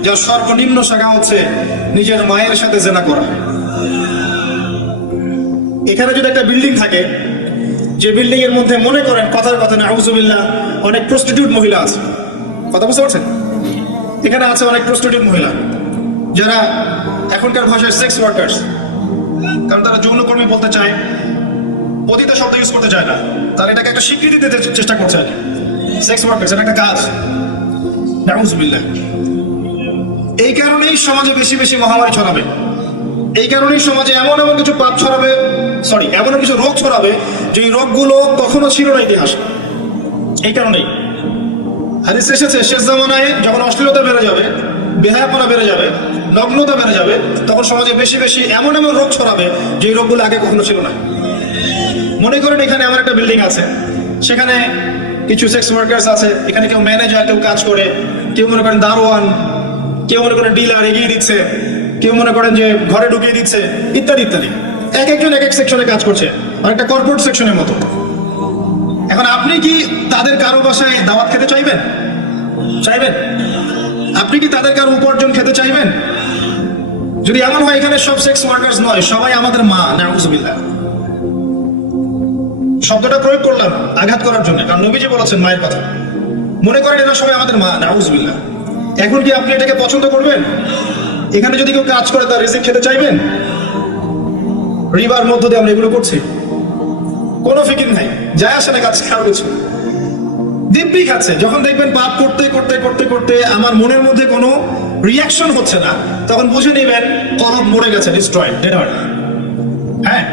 যার সর্বনিম্ন শাখা হচ্ছে নিজের মায়ের সাথে জেনা করা। এখানে যদি একটা বিল্ডিং থাকে, যে বিল্ডিং এর মধ্যে মনে করেন কথার কথা না আউযুবিল্লাহ অনেক প্রস্টিটিউট মহিলা আছে, কথা বুঝতে পারছেন? এখানে আছে অনেক প্রস্টিটিউট মহিলা, যারা এখনকার ভাষায় সেক্স ওয়ার্কার্স, কারণ তারা যৌনকর্মী বলতে চায়, পতিতা শব্দ ইউজ করতে চায় না। তারা এটাকে একটা স্বীকৃতি দিতে চেষ্টা করছে। সেক্স ওয়ার্কার্স এটা একটা কাজ, নাউযুবিল্লাহ। এই কারণেই সমাজে বেশি বেশি মহামারী ছড়াবে। এই কারণেই সমাজে এমন এমন কিছু পাপ ছড়াবে, এমন কিছু রোগ ছড়াবে যে এই রোগগুলো কখনো ছিল না ইতিহাসে। এই কারণেই হাদিস এসেছে, শেষ জামানায় যখন অশ্লীলতা বেড়ে যাবে, বেহায়াপনা বেড়ে যাবে, নগ্নতা বেড়ে যাবে, তখন সমাজে বেশি বেশি এমন এমন রোগ ছড়াবে যে রোগগুলো আগে কখনো ছিল না। মনে করেন এখানে আমার একটা বিল্ডিং আছে, সেখানে কিছু সেক্স ওয়ার্কার্স আছে, এখানে কেউ ম্যানেজার, কেউ কাজ করে, কেউ মনে করেন দারোয়ান, কেউ মনে করেন ডিলার এগিয়ে দিচ্ছে, কেউ মনে করেন যে ঘরে ঢুকিয়ে দিচ্ছে, ইত্যাদি ইত্যাদি। এক একজন এক এক সেকশনে কাজ করছে, অনেকটা কর্পোরেট সেকশনের মতো। এখন আপনি কি তাদের কারো বাসায় দাওয়াত খেতে চাইবেন? চাইবেন? আপনি কি তাদের কারো উপার্জন খেতে চাইবেন? যদি এমন হয় এখানে সব সেক্স ওয়ার্কার্স নয়, সবাই আমাদের মা, নাউযুবিল্লাহ। শব্দটা প্রয়োগ করলাম আঘাত করার জন্য, কারণ নবীজি বলেছেন মায়ের কথা। মনে করেন এরা সবাই আমাদের মা, নাউযুবিল্লাহ। এখন কি আপনি এটাকে পছন্দ করবেন? এখানে যদি কেউ কাজ করে তার রিজিক খেতে চাইবেন? রিবার মধ্য দিয়ে আমরা এগুলো করছি, কোনো ফিকির নাই, যায় আসে না কাজ কারো কিছু, দিব্যি খাচ্ছে। যখন দেখবেন পাপ করতে করতে করতে করতে আমার মনের মধ্যে কোনো রিয়াকশন হচ্ছে না, তখন বুঝে নেবেন কলব মরে গেছে, ডিস্ট্রয়েড, ডেড হার্ট। হ্যাঁ,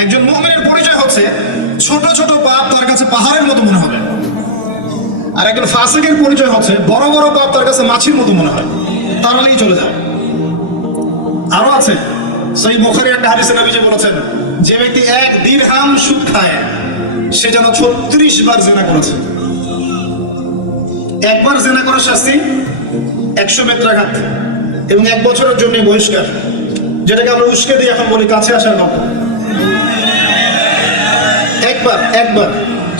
একজন মুমিনের পরিচয় হচ্ছে ছোট ছোট পাপ তার কাছে পাহাড়ের মতো মনে হবে, আর একজন ফাসিকের পরিচয় হচ্ছে বড় বড় পাপ তার কাছে মাছির মতো মনে হয়, তাড়ালেই চলে যায়। আরো আছে, সহিহ বুখারীর একটা হাদিসে নবী বলেছেন, যে ব্যক্তি 1 দিরহাম সুদ খায় সে যেন 36 বার জিনা করেছে। একবার জিনা করার শাস্তি 100 বেত্রাঘাত এবং 1 বছরের জন্য বহিষ্কার, যেটাকে আমরা উস্কে দিয়ে এখন বলি কাছে আসার গল্প। একবার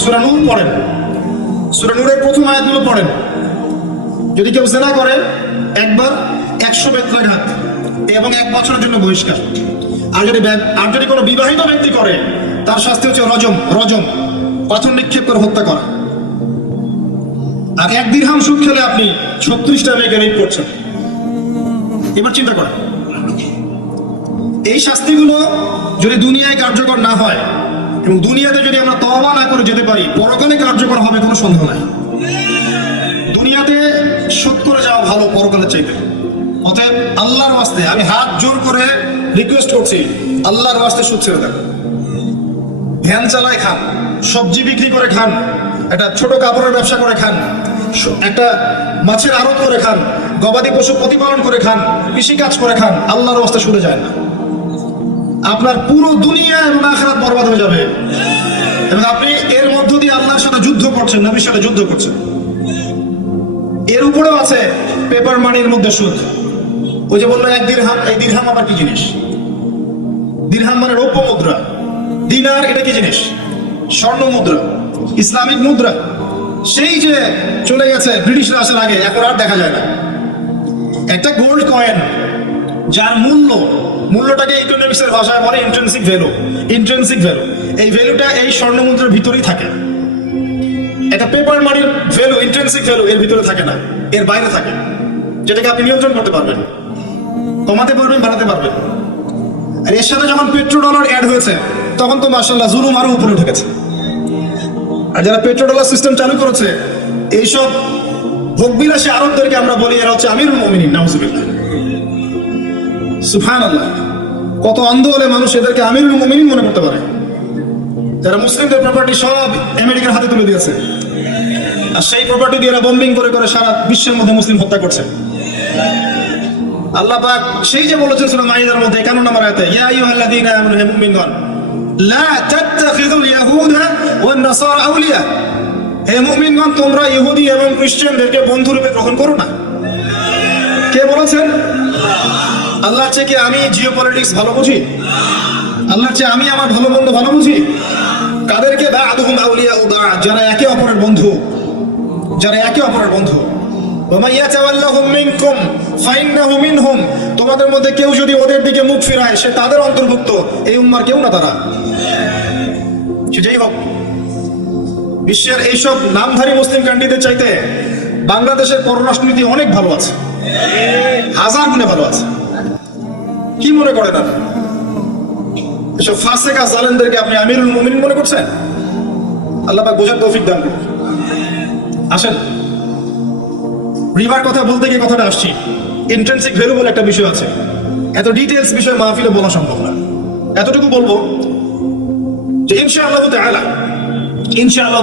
সূরা নূর পড়েন, সূরা নূরের প্রথম আয়াতগুলো পড়েন। যদি কেউ জিনা করে একবার 100 বেত্রাঘাত এবং 1 বছরের জন্য বহিষ্কার। আর যদি কোনো বিবাহিত ব্যক্তি করে তার শাস্তি হচ্ছে রজম, পাথর নিক্ষেপ করে হত্যা করা। আর 1 দিরহাম সুদ খেলে আপনি 36টা মেয়েকে রেপ করছেন। এবার চিন্তা করেন, এই শাস্তিগুলো যদি দুনিয়ায় কার্যকর না হয় এবং দুনিয়াতে যদি আমরা তওবা না করে যেতে পারি, পরকালে কার্যকর হবে কোনো সন্দেহ নাই। দুনিয়াতে শোধ করে যাওয়া ভালো পরকালের চাইতে। অতএব আল্লাহর ওয়াস্তে আমি হাত জোর করে রিকোয়েস্ট করছি, আল্লাহর ওয়াস্তে সুদ ছেড়ে দেন। ভ্যান চালায় খান, সবজি বিক্রি করে খান, একটা ছোট কাপড়ের ব্যবসা করে খান, একটা মাছের আড়ত করে খান, গবাদি পশু প্রতিপালন করে খান, কৃষি কাজ করে খান, আল্লাহর ওয়াস্তে সরে যায় না। আপনার পুরো দুনিয়া এবং আখিরাত বরবাদ হয়ে যাবে এবং আপনি এর মধ্য দিয়ে আল্লাহর সাথে যুদ্ধ করছেন, নবীর সাথে যুদ্ধ করছেন। এর উপরেও আছে পেপার মানির মধ্যে সুদ। ওই যে বললো 1 দিরহাম, এই দিরহাম আবার কি জিনিস? দিরহাম মানে রৌপ্য মুদ্রা। দিনার এটা কি জিনিস? স্বর্ণ মুদ্রা, ইসলামিক মুদ্রা। সেই যে চলে গেছে ব্রিটিশরা আসার আগে, এখন আর দেখা যায় না। একটা গোল্ড কয়েন যার মূল্যটাকে ইকোনমিক্সের ভাষায় বলে ইন্ট্রিনসিক ভ্যালু। এই ভ্যালুটা এই স্বর্ণ মুদ্রার ভিতরেই থাকে। একটা পেপার মানির ভ্যালু, ইন্ট্রিনসিক ভ্যালু এর ভিতরে থাকে না, এর বাইরে থাকে, যেটাকে আপনি নিয়ন্ত্রণ করতে পারবেন, কমাতে পারবেন, বাড়াতে পারবেন। আর এর সাথে যখন পেট্রোডলার অ্যাড হয়েছে তখন তো মাশাআল্লাহ জুলুম আরো উপরে উঠে গেছে। আর যারা পেট্রোডলার সিস্টেম চালু করেছে, এইসব ভোগবিলাসী আরবদেরকে আমরা বলি এরা হচ্ছে আমিরুল মুমিনিন, নাউজুবিল্লাহ, সুবহানাল্লাহ। কত অন্ধ হলে মানুষ এদেরকে আমিরুল মুমিনিন মনে করতে পারে। যারা মুসলিমদের প্রপার্টি সব আমেরিকার হাতে তুলে দিয়েছে, আর সেই প্রপার্টি দিয়ে এরা বম্বিং করে করে সারা বিশ্বের মধ্যে মুসলিম হত্যা করছে। আল্লাহ পাক সেই যে বলেছেন সূরা মাইদার মধ্যে 51 নম্বর আয়াতে, ইয়া আইয়ুহাল্লাযীনা আমানু হে মুমিনগণ, লা তাত্তাখিযুল ইয়াহুদা ওয়ান নাসারা আউলিয়া, হে মুমিনগণ তোমরা ইহুদি এবং খ্রিস্টানদেরকে বন্ধুরূপে গ্রহণ করো না। কে বলেছেন? আল্লাহর চেয়ে কি আমি জিওপলিটিক্স ভালো বুঝি? আল্লাহর চেয়ে আমি আমার ভালো মন্দ ভালো বুঝি? কাদেরকে? বা'দুহুম আউলিয়া বা'দ, যারা একে অপরের বন্ধু, তোমাদের মধ্যে কেউ যদি ওদের দিকে মুখ ফিরায় সে তাদের অন্তর্ভুক্ত, এই উম্মার কেউ না তারা। সেটাই হোক, বিশ্বের এইসব নামধারী মুসলিম কান্ট্রিদের চাইতে বাংলাদেশের পররাষ্ট্রনীতি অনেক ভালো আছে, 1000 গুণে ভালো আছে। কি মনে করে তারা? এসব ফাসেকা জালেমদেরকে আপনি আমিরুল মুমিনিন মনে করছেন? আল্লাহ পাক বোঝার তৌফিক দান করুন। আসেন, রিভার কথা বলতে গিয়ে কথাটা আসছি, ইন্ট্রিনসিক ভ্যালু বলে একটা বিষয় আছে। এত ডিটেইলস বিষয় মাহফিলে বলা সম্ভব না। এতটুকু বলবো যে ইনশাআল্লাহ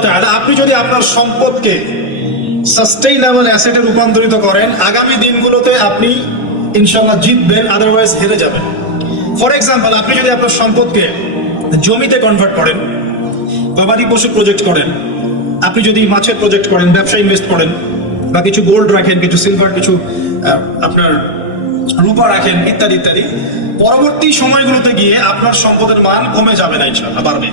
তাআলা আপনি যদি আপনার সম্পদকে সাস্টেইনেবল অ্যাসেটে রূপান্তরিত করেন, আগামী দিনগুলোতে আপনি ইনশাআল্লাহ জিতবেন, আদারওয়াইজ হেরে যাবেন। ফর এক্সাম্পল, আপনি যদি আপনার সম্পদকে জমিতে কনভার্ট করেন, গবাদি পশু প্রজেক্ট করেন, আপনি যদি মাছের প্রজেক্ট করেন, ব্যবসা ইনভেস্ট করেন, বা কিছু গোল্ড রাখেন, কিছু সিলভার, কিছু আপনার রূপা রাখেন, ইত্যাদি ইত্যাদি, পরবর্তী সময়গুলোতে গিয়ে আপনার সম্পদের মান কমে যাবে না, ইনশাআল্লাহ বাড়বে।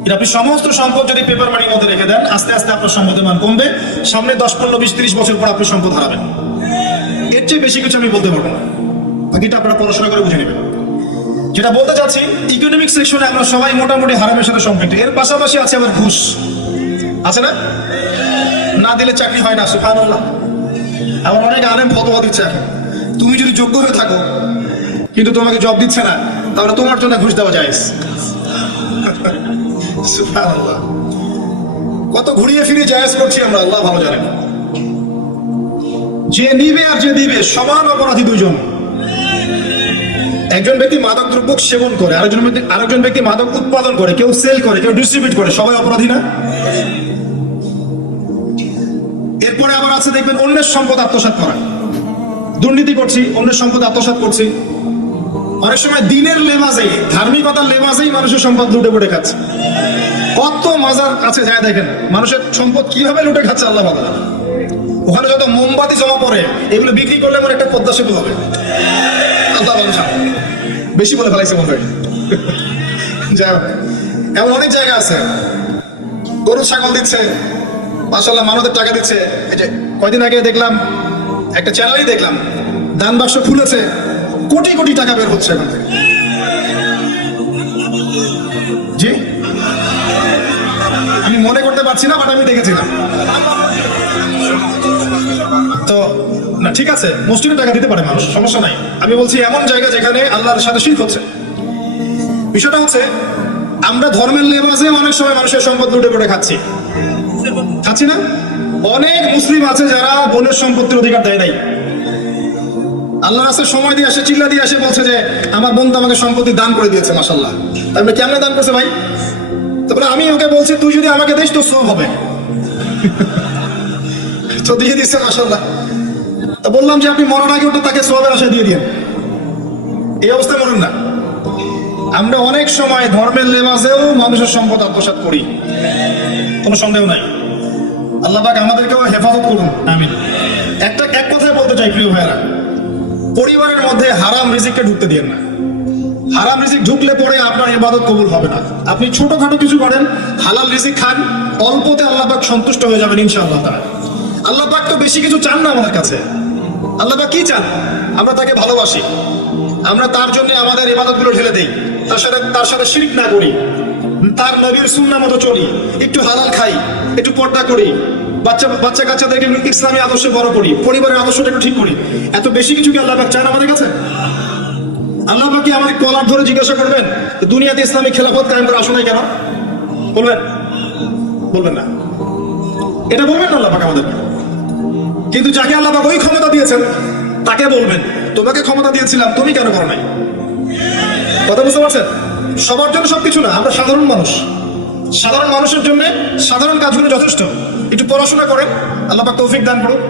কিন্তু আপনি সমস্ত সম্পদ যদি পেপার মানির মধ্যে রেখে দেন, আস্তে আস্তে আপনার সম্পদের মান কমবে। সামনে 10, 15, 20, 30 বছর পর আপনি সম্পদ হারাবেন। এর চেয়ে বেশি কিছু আমি বলতে পারবো না, বাকিটা আপনারা পড়াশোনা করে বুঝে নেবেন। যেটা বলতে চাচ্ছি, ইকোনমিক সেকশনে আমরা সবাই মোটামুটি হারামের সাথে সম্পৃক্ত। এর পাশাপাশি আছে আবার ঘুষ, আছে না? না দিলে চাকরি হয় না, সুবহানাল্লাহ। আবার অনেক আলেম ফতোয়া দিচ্ছে এখন, তুমি যদি যোগ্য হয়ে থাকো কিন্তু তোমাকে জব দিচ্ছে না, তাহলে তোমার জন্য ঘুষ দেওয়া যায়। সুবহানাল্লাহ, কত ঘুরিয়ে ফিরিয়ে জায়েজ করছি আমরা, আল্লাহ ভালো জানেন। যে নিবে আর যে দিবে সমান অপরাধী দুইজন। একজন ব্যক্তি মাদক দ্রব্য সেবন করে, আরেকজন ব্যক্তি মাদক উৎপাদন করে, কেউ সেল করে, কেউ ডিস্ট্রিবিউট করে, সবাই অপরাধী না? এরপরে আবার আছে দেখবেন অন্যের সম্পদ আত্মসাৎ করা, দুর্নীতি করছি, অন্যের সম্পদ আত্মসাৎ করছি। অনেক সময় দিনের লেবাজেই, ধার্মিকতার লেবাজেই মানুষের সম্পদ লুটে পুটে খাচ্ছে। কত মাজার কাছে যায় দেখেন মানুষের সম্পদ কিভাবে লুটে খাচ্ছে আল্লাহ ভালো জানে। ওখানে যত মোমবাতি জমা পড়ে এগুলো বিক্রি করলে আমার একটা পদ্মা সেতু হবে, আল্লাহ ভালো জানে। বেশি বলে ফেলাইছে মনে হয়। যাই হোক, এমন অনেক জায়গা আছে গরু ছাগল দিচ্ছে, মাশাআল্লাহ মানুষের টাকা দিচ্ছে। এই যে কয়দিন আগে দেখলাম একটা চ্যানেলেই দেখলাম দান বাক্স খুলেছে, কোটি কোটি টাকা বের হচ্ছে এখান থেকে। জি, আমি মনে করতে পারছি না, বাট আমি দেখেছিলাম। তো না, ঠিক আছে, মসজিদে টাকা দিতে পারে মানুষ, সমস্যা নাই। আমি বলছি এমন জায়গা যেখানে আল্লাহর সাথে শিরক হচ্ছে। বিষয়টা হচ্ছে আমরা ধর্মের লেবাসে অনেক সময় মানুষের সম্পদ লুটে পুটে খাচ্ছি না? অনেক মুসলিম আছে যারা বোনের সম্পত্তির অধিকার দেয় নাই। আল্লাহ রাস্তায় সময় দিয়ে আসে, চিল্লা দিয়ে আসে, বলছে যে আমার বোন তো আমাকে সম্পত্তি দান করে দিয়েছে, মাশাআল্লাহ। তারপরে কেমনে দান করছে ভাই? তারপরে আমি ওকে বলছি তুই যদি আমাকে দিস তো সব হবে। তো দিয়ে দিচ্ছে, মাশাআল্লাহ। তো বললাম যে আপনি মরার আগে ওটা তাকে সওয়াবের আশায় দিয়ে দিন। এই অবস্থায় মরেন না। আমরা অনেক সময় ধর্মের লেবাসেও মানুষের সম্পদ আত্মসাৎ করি, কোনো সন্দেহ নাই। আল্লাহ পাক আমাদেরকেও হেফাজত করুন, আমিন। এক কথায় বলতে চাই প্রিয় ভাইরা, পরিবারের মধ্যে হারাম রিজিককে ঢুকতে দিয়েন না। হারাম রিজিক ঢুকলে পরে আপনার ইবাদত কবুল হবে না। আপনি ছোটখাটো কিছু করেন, হালাল রিজিক খান, অল্পতে আল্লাহ পাক সন্তুষ্ট হয়ে যাবেন ইনশাআল্লাহ তাআলা। আল্লাহ পাক তো বেশি কিছু চান না আমাদের কাছে। আল্লাহ পাক কি চান? আমরা তাকে ভালোবাসি, আমরা তার জন্য আমাদের ইবাদতগুলো ঢেলে দেই, তার সাথে শিরক না করি, তার নবীর সুন্নাহ মতো চলি, একটু হালাল খাই, একটু পর্দা করি, বাচ্চা কাচ্চাদেরকে ইসলামী আদর্শে বড় করি, পরিবারের আদর্শটা একটু ঠিক করি। এত বেশি কিছু কি আল্লাহ পাক চান আমাদের কাছে? আল্লাহ পাক কি আমাদের কলার ধরে জিজ্ঞাসা করবেন দুনিয়াতে ইসলামী খেলাফত কায়েম করা আসো নাই কেন? বলবেন না, এটা বলবেন না আল্লাহ পাক আমাদেরকে। কিন্তু যাকে আল্লাহ পাক ওই ক্ষমতা দিয়েছেন তাকে বলবেন তোমাকে ক্ষমতা দিয়েছিলাম, তুমি কেন করো নাই? কথা বুঝতে পারছেন? সবার জন্য সবকিছু না, আমরা সাধারণ মানুষ, সাধারণ মানুষের জন্য সাধারণ কাজগুলো যথেষ্ট। একটু পড়াশোনা করেন, আল্লাহ পাক তৌফিক দান করুন,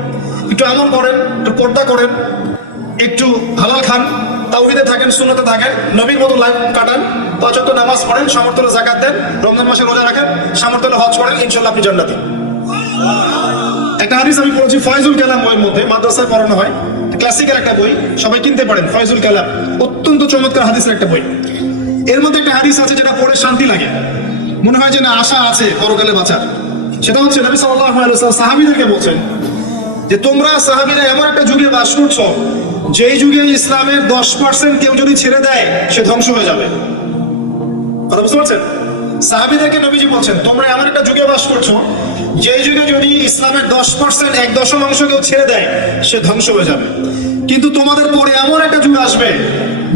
একটু আমল করেন, একটু পর্দা করেন, একটু হালাল খান, তাওহীদে থাকেন, সুন্নতে থাকেন, নবীর মতো লাইফ কাটান, ৫ ওয়াক্ত নামাজ পড়েন, সামর্থ্য হলে যাকাত দেন, রমজান মাসে রোজা রাখেন, সামর্থ্য হলে হজ করেন, ইনশাআল্লাহ আপনি জান্নাতি। একটা হাদিস আমি পড়েছি ফয়জুল কালাম বইয়ের মধ্যে, মাদ্রাসায় পড়ানো হয়, ক্লাসিক্যাল একটা বই, সবাই কিনতে পারেন। ফয়জুল কালাম অত্যন্ত চমৎকার হাদিসের একটা বই। এর মধ্যে একটা হাদিস আছে যেটা পড়ে শান্তি লাগে, মনে হয় যে না আশা আছে পরকালে বাঁচার। সেটা হচ্ছে নবী সাল্লাল্লাহু আলাইহি ওয়াসাল্লাম সাহাবীদেরকে বলছেন যে তোমরা সাহাবীরা এমন একটা যুগে বাস করছো যেই যুগে ইসলামের 10% কেউ যদি ছেড়ে দেয় সে ধ্বংস হয়ে যাবে। কথা বুঝতে পারছেন? সাহাবীদেরকে নবীজি বলছেন তোমরা এমন একটা যুগে বাস করছো যেই যুগে যদি ইসলামের 10% 1/10 কেউ ছেড়ে দেয় সে ধ্বংস হয়ে যাবে। কিন্তু তোমাদের পরে এমন একটা যুগ আসবে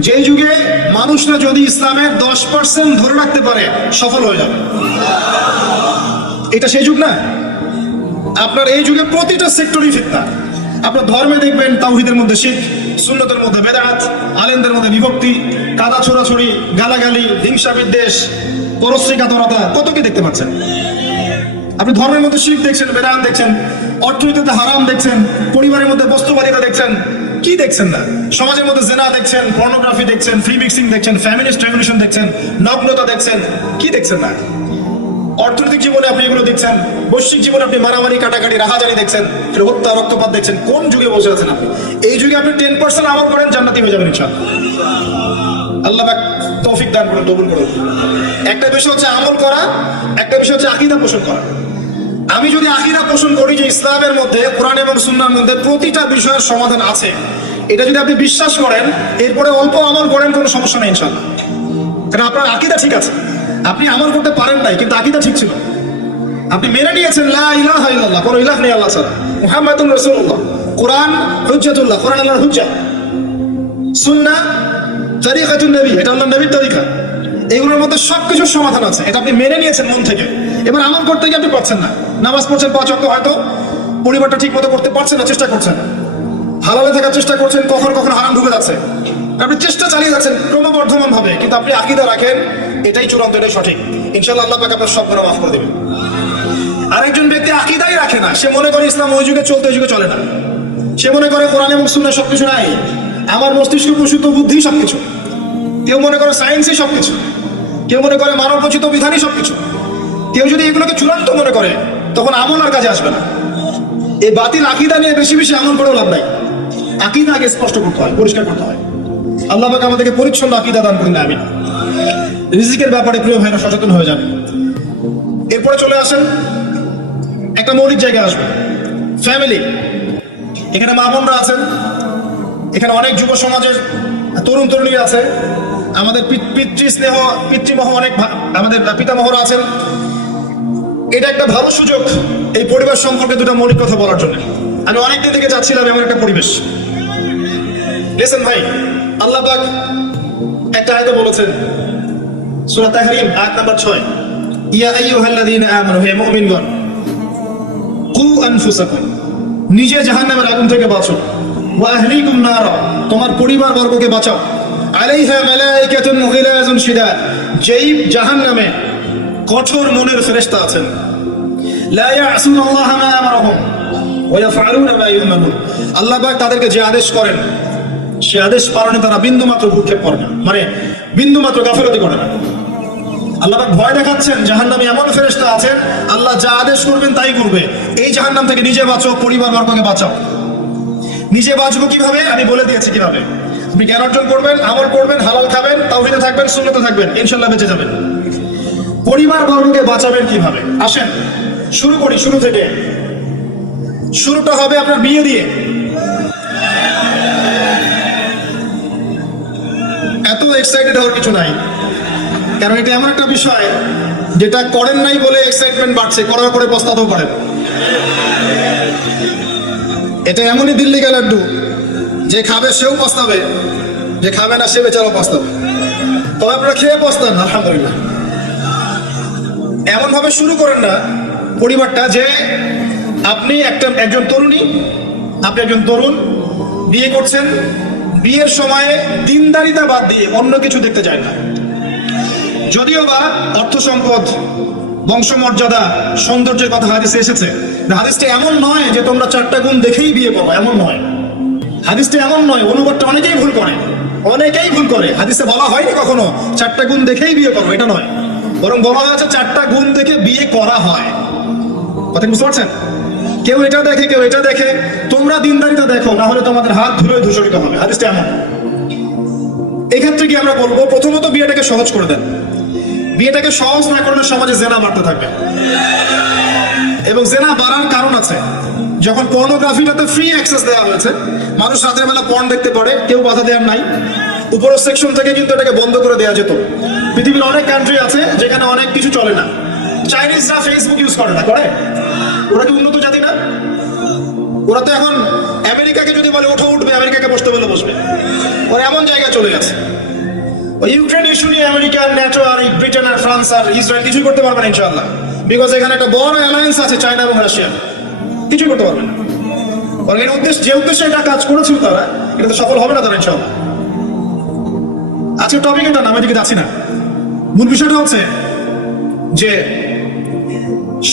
যেই যুগে মানুষরা যদি ইসলামের 10% ধরে রাখতে পারে সফল হয়ে যাবে। এটা সেই যুগ না? আপনার এই যুগে প্রতিটা সেক্টরই ফিতনা। আপনার ধর্মে দেখবেন তাওহীদের মধ্যে শিরক, সুন্নতের মধ্যে বেদাত, আলেমদের মধ্যে বিভক্তি, কাদা ছোড়াছুড়ি, গালাগালি, হিংসা বিদ্বেষ, পরশ্রী কাতরতা, কত কি দেখতে পাচ্ছেন। আপনি ধর্মের মধ্যে শিরক দেখছেন, বেদাত দেখছেন, অর্থনীতিতে হারাম দেখছেন, পরিবারের মধ্যে বস্তুবাদিতা দেখছেন, কি দেখছেন না? সমাজের মধ্যে জেনা দেখছেন, পর্নোগ্রাফি দেখছেন, ফ্রি মিক্সিং দেখছেন, ফ্যামিলিস্ট রেভলিউশন দেখছেন, নগ্নতা দেখছেন, কি দেখছেন না? অর্থনৈতিক জীবনে আপনি এগুলো দেখছেন, বৈশ্বিক জীবনে আপনি মারামারি, কাটাকাটি, রাহাজানি দেখছেন, হত্যা, রক্তপাত দেখছেন। কোন যুগে বসে আছেন আপনি? এই যুগে আপনি 10% আমল করেন, জান্নাতি হয়ে যাবেন ইনশাআল্লাহ। আল্লাহ পাক তৌফিক দান করুন, কবুল করুন। একটা বিষয় হচ্ছে আমল করা, একটা বিষয় হচ্ছে আকীদা পোষণ করা। আমি যদি আকীদা পোষণ করি যে ইসলামের মধ্যে, কোরআন এবং সুন্নাহর মধ্যে প্রতিটা বিষয়ের সমাধান আছে, এটা যদি আপনি বিশ্বাস করেন, এরপরে অল্প আমল করেন, কোনো সমস্যা নেই ইনশাআল্লাহ। কারণ আপনার আকীদা ঠিক আছে। আপনি আমল করতে পারেন নাই, কিন্তু আকীদা ঠিক ছিল। আপনি মেনে নিয়েছেন লা ইলাহা ইল্লাল্লাহ, কোনো ইলাহ নেই আল্লাহ ছাড়া, মুহাম্মাদুর রাসূলুল্লাহ, কোরআন হুজ্জাতুল্লাহ, কোরআন আল্লাহর হুজ্জা, সুন্নাহ তরিকাতুন নবী, এটা আল্লাহর নবীর তরিকা। এগুলোর মধ্যে সবকিছুর সমাধান আছে, এটা আপনি মেনে নিয়েছেন মন থেকে। এবার আমল করতে গিয়ে আপনি পারছেন না, নামাজ পড়ছেন 5 ওয়াক্ত, হয়তো পরিবারটা ঠিক মতো করতে পারছেন না, চেষ্টা করছেন, হালালে থাকার চেষ্টা করছেন, কখনো কখনো হারাম ঢুকে যাচ্ছে, আপনি চেষ্টা চালিয়ে যাচ্ছেন ক্রমবর্ধমান ভাবে, কিন্তু আপনি আকীদা রাখেন এটাই চূড়ান্ত, এটাই সঠিক, ইনশাআল্লাহ আল্লাহ পাক আপনার সব গুনাহ মাফ করে দেবেন। আরেকজন ব্যক্তি আকীদাই রাখে না, সে মনে করে ইসলাম ওই যুগে চলতে, ওই যুগে চলে না, সে মনে করে কোরআন এবং সুন্নাহ সবকিছু নাই, আমার মস্তিষ্ক প্রসূত বুদ্ধি সবকিছু, কেউ মনে করে সায়েন্সই সবকিছু, কেউ মনে করে মানব রচিত বিধানই সবকিছু। কেউ যদি এগুলোকে চূড়ান্ত মনে করে তখন আমল আর কাজে আসবে না। এই বাতিল আকীদা নিয়ে বেশি বেশি আমল করেও লাভ নাই, আকীদা আগে স্পষ্ট করতে হয়, পরিষ্কার করতে হয়। আল্লাহ পাক আমাদেরকে পরিচ্ছন্ন আকীদা দান করুন, আমিন। রিজিকের ব্যাপারে প্রিয় ভাইরা সচেতন হয়ে যান। এরপরে চলে আসেন একটা মৌলিক জায়গায় আসবে, ফ্যামিলি। এখানে মা বোনরা আছেন, এখানে অনেক যুব সমাজের তরুণ তরুণীরা আছে, আমাদের পিতৃস্নেহ পিতৃমহ অনেক আমাদের পিতামহরা আছেন। এটা একটা ভালো সুযোগ এই পরিবার সম্পর্কে দুটো মৌলিক কথা বলার জন্য। আমি অনেকদিন থেকে যাচ্ছিলাম এমন একটা পরিবেশ। লিসেন ভাই, আল্লাহ পাক একটা আয়াতে বলেছেন, সূরা তাহরিম আয়াত নাম্বার 6, ইয়া আইয়ুহাল্লাযীনা আমানু, হে মুমিনগণ, কু আনফুসাকুম, নিজে জাহান্নামের আগুন থেকে বাঁচো, ওয়া আহলিকুম নারা, তোমার পরিবার বর্গকে বাঁচাও, আলাইহা মালাইকাতুন গিলাযুন শিদাদ, যেই জাহান্নামে কঠোর মনের ফেরেশতা আছেন, লা ইয়াসুনাল্লাহা মা আমারহুম ওয়া ইয়াফআলুনা মা ইউমারুন, আল্লাহ পাক তাদেরকে যে আদেশ করেন সে আদেশ পালনে তারা বিন্দুমাত্র ভ্রুক্ষেপ করে না, মানে বিন্দুমাত্র গাফিলতি করে না। আল্লাহ পাক ভয় দেখাচ্ছেন জাহান্নামে এমন ফেরেশতা আছেন, আল্লাহ যা আদেশ করবেন তাই করবে। এই জাহান্নাম থেকে নিজে বাঁচো, পরিবার বর্গকে বাঁচাও। নিজে বাঁচবো কিভাবে? আমি বলে দিয়েছি কিভাবে। আপনি জ্ঞান অর্জন করবেন, আমল করবেন, হালাল খাবেন, তাওহীদে থাকবেন, সুন্নতে থাকবেন, ইনশাআল্লাহ বেঁচে যাবেন। পরিবার বর্গকে বাঁচাবেন কিভাবে? আসেন শুরু করি, শুরু থেকে। শুরুটা হবে আপনার বিয়ে দিয়ে। এত এক্সাইটেড হওয়ার কিছু নাই, কারণ এটা এমন একটা বিষয় যেটা করেন নাই বলে এক্সাইটমেন্ট বাড়ছে, করার পরে পস্তাতেও পারেন। এটা এমনই দিল্লি কা লাড্ডু, যে খাবে সেও পস্তাবে, যে খাবে না সে বেচারাও পস্তাবে। তবে আপনারা খেয়ে পস্তান, আলহামদুলিল্লাহ। এমন ভাবে শুরু করেন না পরিবারটা যে আপনি একজন তরুণী, আপনি একজন তরুণ, বিয়ে করছেন, বিয়ের সময়ে দিনদারিতা বাদ দিয়ে অন্য কিছু দেখতে চায় না। যদিও বা অর্থ সম্পদ, বংশমর্যাদা, সৌন্দর্যের কথা হাদিসে এসেছে, হাদিসটা এমন নয় যে তোমরা 4টা গুণ দেখেই বিয়ে করো, এমন নয়। হাদিসটা এমন নয়, অনুবাদটা অনেকেই ভুল করে, অনেকেই ভুল করে। হাদিসে বলা হয়নি কখনো 4টা গুণ দেখেই বিয়ে করো, এটা নয়, বরং বলা হয়েছে 4টা গুণ দেখে বিয়ে করা হয়। কথা বুঝতে পারছেন? কেউ এটা দেখে, কেউ এটা দেখে, তোমরা দিনদারিতা দেখো, না হলে তোমাদের হাত ধুলোয় ধূসরিত হবে। হাদিসটা এমন। এক্ষেত্রে কি আমরা বলবো, প্রথমত বিয়েটাকে সহজ করে দেন। বিয়েটাকে সহজ না করলে সমাজে জেনা বাড়তে থাকবে, এবং জেনা বাড়ার কারণ আছে। যখন পর্নোগ্রাফিটাতে ফ্রি অ্যাক্সেস দেওয়া হয়েছে, মানুষ রাতের বেলা পর্ন দেখতে পারে, কেউ বাধা দেওয়ার নাই। উপরের সেকশন থেকে কিন্তু এটাকে বন্ধ করে দেওয়া যেত। পৃথিবীর অনেক কান্ট্রি আছে যেখানে অনেক কিছু চলে না। চাইনিজরা ফেসবুক ইউজ করে না, করে? ওরা কি উন্নত জাতি না? ওরা তো এখন আমেরিকাকে যদি বলে ওঠো, উঠবে, আমেরিকাকে বসতে বলে বসবে। ওরা এমন জায়গায় চলে গেছে। ওই ইউক্রেন ইস্যু নিয়ে আমেরিকা, ন্যাটো আর ব্রিটেন আর ফ্রান্স আর ইসরায়েল কিছুই করতে পারবে না ইনশাআল্লাহ, বিকজ এখানে একটা বড় অ্যালায়েন্স আছে চায়না এবং রাশিয়া। কিছুই করতে পারবে না। ওরা এর উদ্দেশ্য, যে উদ্দেশ্যে এটা কাজ করেছিল তারা, এটা তো সফল হবে না তারা ইনশাআল্লাহ। আজকের টপিক এটা না, আমি এদিকে যাচ্ছি না। মূল বিষয়টা হচ্ছে যে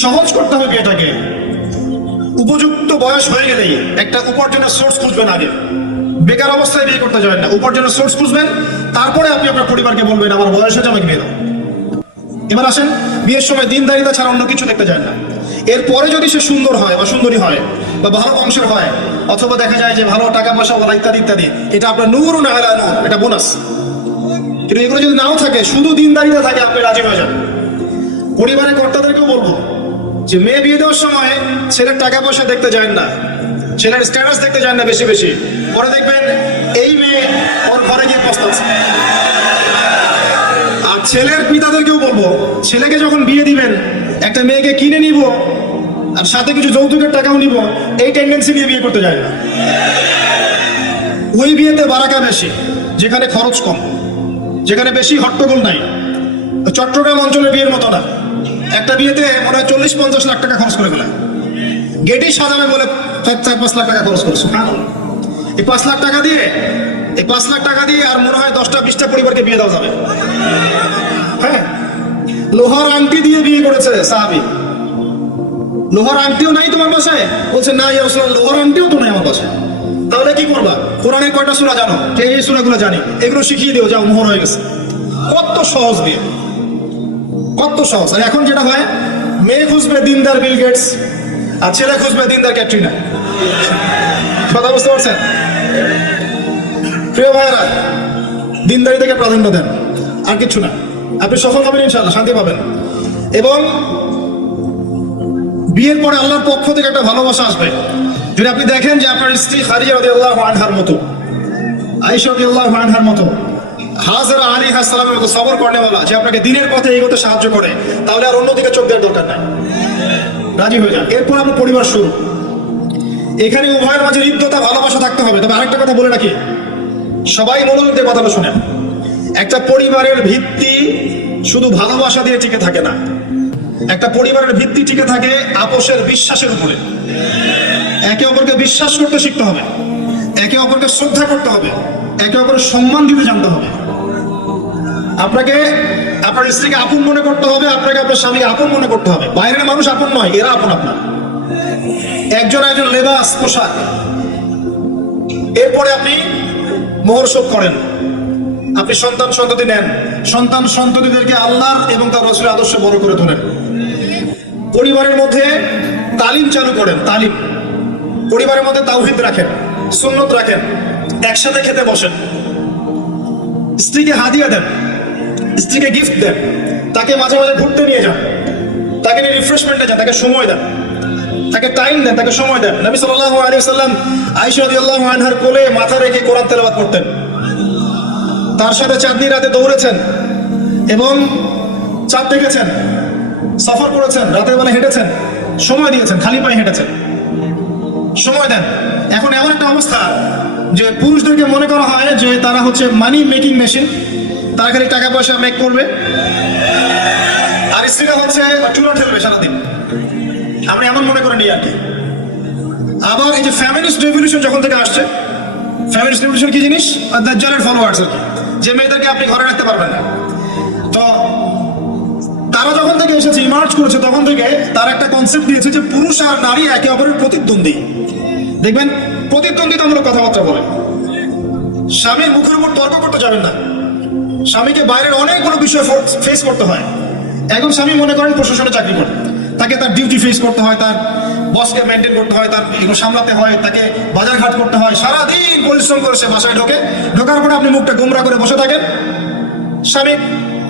সহজ করতে হবে এটাকে। উপযুক্ত বয়স হয়ে গেলেই একটা উপার্জনের সোর্স খুঁজবেন আগে। বেকার অবস্থায় বিয়ে করতে যাবেন না, উপার্জনের সোর্স খুঁজবেন, তারপরে আপনি আপনার পরিবারকে বলবেন আমার বয়স হয়েছে, আমাকে বিয়ে দাও। এবার আসেন, বিয়ের সময় দিনদারিতা ছাড়া অন্য কিছু দেখতে যায় না। এরপরে যদি সে সুন্দর হয় বা সুন্দরী হয় বা ভালো বংশের হয়, অথবা দেখা যায় যে ভালো টাকা পয়সা বলা ইত্যাদি ইত্যাদি, এটা আপনার নূর না আলা নূর, এটা বোনাস। কিন্তু এগুলো যদি নাও থাকে, শুধু দিনদারিতা থাকে, আপনি রাজি হয়ে যান। পরিবারের কর্তাদেরকেও বলবো যে মেয়ে বিয়ে দেওয়ার সময় ছেলের টাকা পয়সা দেখতে যায় না, ছেলের স্ট্যাটাস দেখতে যায় না বেশি বেশি। পরে দেখবেন এই মেয়ে ওর ঘরে গিয়ে পস্তাচ্ছে। আর ছেলের পিতাদেরকেও বলবো, ছেলেকে যখন বিয়ে দিবেন, একটা মেয়েকে কিনে নিব আর সাথে কিছু যৌতুকের টাকাও নিব, এই টেন্ডেন্সি নিয়ে বিয়ে করতে যায় না। ওই বিয়েতে বারাকা বেশি, যেখানে খরচ কম, যেখানে বেশি হট্টগোল নাই। চট্টগ্রাম অঞ্চলের বিয়ের মতো না, একটা বিয়েতে মনে হয় 40-50 লাখ টাকা খরচ করে ফেলে, গেটেই সাজাবে বলে 4-5 লাখ টাকা খরচ করেছে। এই 5 লাখ টাকা দিয়ে, এই 5 লাখ টাকা দিয়ে আর মনে হয় 10টা-20টা পরিবারকে বিয়ে দেওয়া যাবে। হ্যাঁ, লোহার আংটি দিয়ে বিয়ে করেছে সাহাবী। লোহার আংটিও নাই তোমার বাসায়? বলছে না ইয়া রাসূলুল্লাহ, লোহার আংটিও তো নাই আমার বাসায়। তাহলে কি করবা? কোরআনের কয়টা সূরা জানো? এই সূরাগুলো জানি, এগুলো শিখিয়ে দিও, যাও, মোহর হয়ে গেছে। কত সহজ বিয়ে, কত সহজ। আর এখন যেটা হয়, মেয়ে খুঁজবে দিনদার বিল গেটস, আর ছেলে খুঁজবে দিনদার ক্যাটরিনা। কথা বুঝতে পারছেন? প্রিয় ভাইয়েরা, দিনদারি থেকে প্রাধান্য দেন, আর কিছু না। আপনি সফল হবেন ইনশাআল্লাহ, শান্তি পাবেন। এবং বিয়ের পরে আল্লাহর পক্ষ থেকে একটা ভালোবাসা আসবে। যদি আপনি দেখেন যে আপনার স্ত্রী খাদিজা রাদিয়াল্লাহু আনহার মতো, আয়েশা রাদিয়াল্লাহু আনহার মতো, হাজরা আলাইহিস সালামের মতো সবর করেওয়ালা, যে আপনাকে দিনের পথে এগোতে সাহায্য করে, তাহলে আর অন্যদিকে চোখ দেওয়ার দরকার নাই, রাজি হয়ে যান। এরপর আপনার পরিবার শুরু। এখানে উভয়ের মাঝে হৃদ্যতা, ভালোবাসা থাকতে হবে। তবে আরেকটা কথা বলে রাখি, সবাই মনোযোগ দিয়ে কথাটা শুনেন। একটা পরিবারের ভিত্তি শুধু ভালোবাসা দিয়ে টিকে থাকে না, একটা পরিবারের ভিত্তি টিকে থাকে আপোষের বিশ্বাসের উপরে। একে অপরকে বিশ্বাস করতে শিখতে হবে, একে অপরকে শ্রদ্ধা করতে হবে, একে অপরের সম্মান দিতে জানতে হবে। আপনাকে আপনার স্ত্রীকে আপন মনে করতে হবে, আপনাকে আপনার স্বামীকে আপন মনে করতে হবে। বাইরের মানুষ আপন নয়, এরা আপন আপনার। একজন লেবাস, পোশাক। এরপরে আপনি মোহর শোধ করেন, আপনি সন্তান সন্ততি নেন, সন্তান সন্ততিদেরকে আল্লাহ এবং তার রাসূলের আদর্শে বড় করে তোলেন। পরিবারের মধ্যে তালিম চালু করেন, তালিম। পরিবারের মধ্যে তাওহীদ রাখেন, সুন্নত রাখেন, একসাথে খেতে বসেন। স্ত্রীকে হাদিয়া দেন, স্ত্রীকে গিফট দেন, তাকে মাঝে মাঝে ঘুরতে নিয়ে যান, তাকে নিয়ে রিফ্রেশমেন্টে যান, তাকে সময় দেন, তাকে টাইম দেন, তাকে সময় দেন। নবী সাল্লাল্লাহু আলাইহি ওয়াসাল্লাম আয়েশা রাদিয়াল্লাহু আনহার কোলে মাথা রেখে কোরআন তেলাওয়াত করতেন, তার সাথে চাঁদনি রাতে দৌড়েছেন এবং চাঁদ দেখেছেন, সফর করেছেন, রাতের বেলা হেঁটেছেন, সময় দিয়েছেন, খালি পায়ে হেঁটেছেন। সময় দেন। এখন এমন একটা অবস্থা যে পুরুষদেরকে মনে করা হয় যে তারা হচ্ছে মানি মেকিং মেশিন, তারা খালি টাকা পয়সা মেক করবে, আর স্ত্রীরা হচ্ছে চুলা ঠেলবে সারাদিন। আমরা এমন মনে করে নিই আর কি। আবার এই যে ফ্যামিলিস্ট রেভলিউশন যখন থেকে আসছে, ফ্যামিলিস্ট রেভলিউশন কি জিনিস? দাজ্জালের ফলোয়ার্স আর কি, যে মেয়েদেরকে আপনি ঘরে রাখতে পারবেন না। তো তারা যখন থেকে এসেছে, ইমার্জ করেছে, তখন থেকে তার একটা কনসেপ্ট দিয়েছে যে পুরুষ আর নারী একে অপরের প্রতিদ্বন্দ্বী। দেখবেন প্রতিদ্বন্দ্বিতামূলক কথাবার্তা বলে। স্বামীর মুখের উপর তর্ক করতে যাবেন না, স্বামীকে বাইরের অনেকগুলো বিষয় ফেস করতে হয়। এখন স্বামী মনে করেন প্রশাসনে চাকরি করে, তাকে তার ডিউটি ফেস করতে হয়, তার বসকে মেনটেন করতে হয়, তার এগুলো সামলাতে হয়, তাকে বাজার ঘাট করতে হয়, সারাদিন পরিশ্রম করে সে বাসায় ঢোকার পরে আপনি মুখটা গোমরা করে বসে থাকেন। স্বামী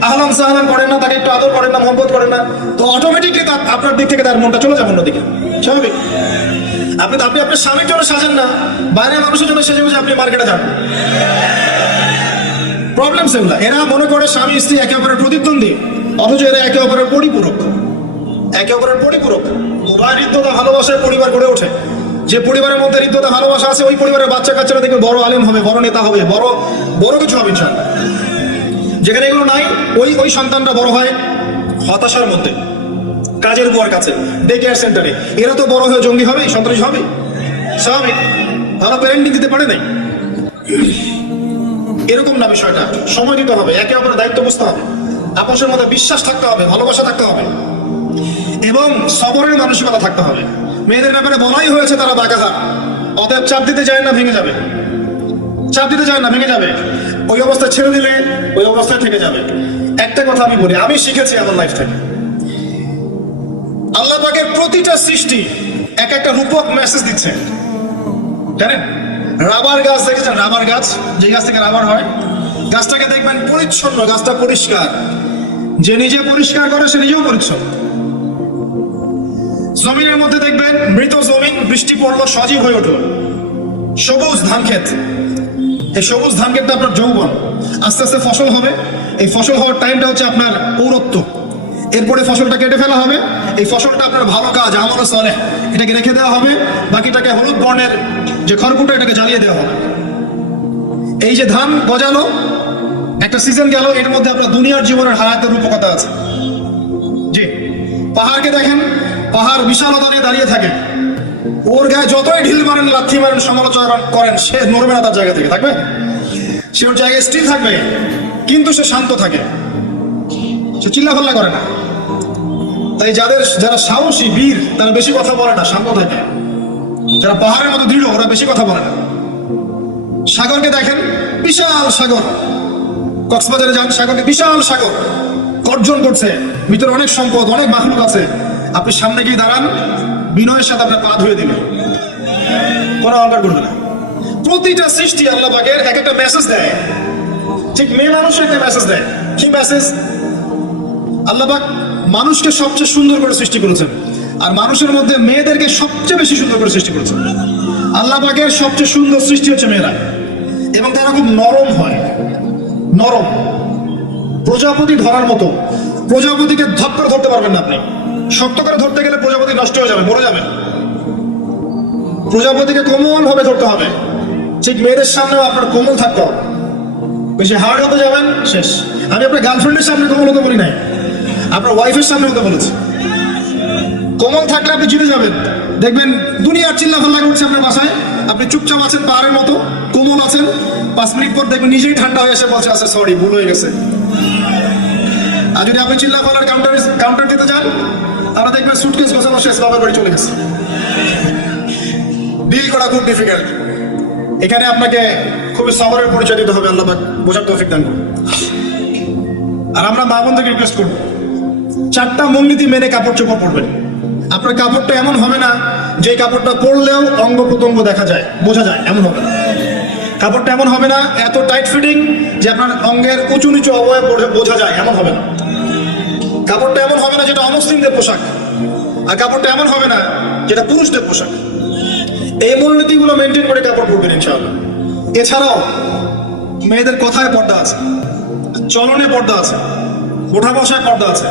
আহলান সাহলান করেন না, তাকে একটু আদর করেন না, মহব্বত করেন না, তো অটোমেটিকলি আপনার দিক থেকে তার মনটা চলে যাবে অন্যদিকে। স্বাভাবিক। আপনি আপনার স্বামীর জন্য সাজেন না, বাইরের মানুষের জন্য সেজে বুঝে আপনি মার্কেটে যান। প্রবলেম সেগুলা। এরা মনে করে স্বামী স্ত্রী একে অপরের প্রতিদ্বন্দ্বী, অথচ এরা একে অপরের পরিপূরক, একে অপরের পরিপূরক। উভয় হৃদ্যতা ভালোবাসায় পরিবার গড়ে ওঠে। যে পরিবারের মধ্যে হৃদ্যতা ভালোবাসা আছে, ওই পরিবারের বাচ্চা কাচ্চারা দেখবে বড় আলেম হবে, বড় নেতা হবে, বড় কিছু হবে ইনশাআল্লাহ। যেখানে এগুলো নাই, ওই সন্তানটা বড় হয় হতাশার মধ্যে, কাজের বুয়ার কাছে, ডে কেয়ার সেন্টারে। এরা তো বড় হয়ে জঙ্গি হবে, সন্ত্রাসী হবে, স্বাভাবিক। তারা প্যারেন্টিং দিতে পারে নাই। এরকম না বিষয়টা। সময় দিতে হবে, একে অপরের দায়িত্ব বুঝতে হবে, আপোষের মধ্যে বিশ্বাস থাকতে হবে, ভালোবাসা থাকতে হবে এবং সবরের মানসিকতা থাকতে হবে। মেয়েদের ব্যাপারে বলাই হয়েছে তারা বাঁকাহার, অতএব চাপ দিতে যায় না, ভেঙে যাবে। চাপ দিতে যায় না, ভেঙে যাবে। ওই অবস্থায় ছেড়ে দিলে ওই অবস্থায় থেকে যাবে। একটা কথা আমি বলি, আমি শিখেছি আমার লাইফ থেকে, আল্লাহ পাকের প্রতিটা সৃষ্টি এক একটা রূপক মেসেজ দিচ্ছে। জানেন, রাবার গাছ দেখেছেন? রাবার গাছ, যে গাছ থেকে রাবার হয়, গাছটাকে দেখবেন পরিচ্ছন্ন, গাছটা পরিষ্কার। যে নিজে পরিষ্কার করে সে নিজেও পরিচ্ছন্ন। জমিনের মধ্যে দেখবেন মৃত জমিন, বৃষ্টি পড়লো, সজীব হয়ে উঠলো। সবুজ ধান ক্ষেত, এই সবুজ ধান ক্ষেতটা আপনার যৌবন, আস্তে আস্তে ফসল হবে। এই ফসল হওয়ার টাইমটা হচ্ছে আপনার পৌরত্ব। এরপরে ফসলটা কেটে ফেলা হবে। এই ফসলটা আপনার ভালো কাজ আমল সালেহ এটাকে রেখে দেওয়া হবে, বাকিটাকে হলুদ বর্ণের যে খড়কুটো এটাকে জ্বালিয়ে দেওয়া হবে। এই যে ধান গজালো, একটা সিজন গেল, এর মধ্যে আপনার দুনিয়ার জীবনের হায়াতের রূপকথা আছে। জি, পাহাড়কে দেখেন, পাহাড় বিশালতা নিয়ে দাঁড়িয়ে থাকে, ওর গায়ে যতই ঢিল মারেন, লাথি মারেন, সমালোচনা করেন, সে নড়বে না তার জায়গা থেকে, থাকবে, সে ওর জায়গায় স্থির থাকবে, কিন্তু সে শান্ত থাকে, সে চিল্লাফাল্লা করে না। তাই যারা সাহসী বীর তারা বেশি কথা বলে না, শান্ত থাকে। যারা পাহাড়ের মতো দৃঢ় ওরা বেশি কথা বলে না। সাগরকে দেখেন, বিশাল সাগর, কক্সবাজারে যান, সাগরকে বিশাল সাগর গর্জন করছে, ভিতরে অনেক সম্পদ, অনেক মাখলুক আছে। আপনি সামনে গিয়ে দাঁড়ান, বিনয়ের সাথে আপনার পা ধুয়ে দিবে, কোনো অহংকার করবে না। প্রতিটা সৃষ্টি আল্লাহ পাকের এক একটা মেসেজ দেয়, ঠিক মেয়ে মানুষ একটা মেসেজ দেয়। কি মেসেজ? আল্লাহ পাক মানুষকে সবচেয়ে সুন্দর করে সৃষ্টি করেছেন, আর মানুষের মধ্যে মেয়েদেরকে সবচেয়ে বেশি সুন্দর করে সৃষ্টি করেছেন। আল্লাহ পাকের সবচেয়ে সুন্দর সৃষ্টি হচ্ছে মেয়েরা, এবং তারা খুব নরম হয়, নরম, প্রজাপতি ধরার মতো। প্রজাপতিকে ধপ করে ধরতে পারবেন না আপনি, শক্ত করে ধরতে গেলে প্রজাপতি নষ্ট হয়ে যাবে, মরে যাবে। প্রজাপতিকে কোমল ভাবে ধরতে হবে, ঠিক মেয়েদের সামনেও আপনার কোমল থাকতে হবে। বেশি হার্ড হতে যাবেন, শেষ। আমি আপনার গার্লফ্রেন্ডের সামনে কোমল হতে বলি নাই, আপনার ওয়াইফের সামনে হতে বলেছি। কোমল থাকলে আপনি জিতে যাবেন, দেখবেন দুনিয়ার চিল্লাফাল্লা করছে আপনার বাসায়, আপনি চুপচাপ আছেন, পাহাড়ের মতো কোমল আছেন। 5 মিনিট পর দেখবেন নিজেই ঠান্ডা হয়ে এসে বলছে, আচ্ছা সরি, ভুল হয়ে গেছে। আর যদি আপনি চিল্লাফাল্লার কাউন্টার দিতে যান, তারা দেখবেন সুটকেস গোছানো শেষ, বাবার বাড়ি চলে গেছে। ডিল করা খুব ডিফিকাল্ট। এখানে আপনাকে খুবই সবরের পরিচয় দিতে হবে, আল্লাহ পাক বোঝার তৌফিক দান করুন। আর আমরা মা বোনদেরকে রিকোয়েস্ট করব, 4টা মূলনীতি মেনে কাপড় চোপড় পরবেন। আপনার কাপড়টা এমন হবে না যে কাপড়টা পরলেও অঙ্গ প্রত্যঙ্গ দেখা যায়, বোঝা যায়, এমন হবে না। কাপড়টা এমন হবে না এত টাইট ফিটিং যে আপনার অঙ্গের উঁচু নিচু অবয়ব বোঝা যায়, এমন হবে না। কাপড়টা এমন হবে না যেটা অমুসলিমদের পোশাক, আর কাপড়টা এমন হবে না যেটা পুরুষদের পোশাক। এই মূলনীতিগুলো মেনটেন করে কাপড় পরবেন ইনশাআল্লাহ। এছাড়াও মেয়েদের কথায় পর্দা আছে, চলনে পর্দা আছে, ওঠা বসায় পর্দা আছে।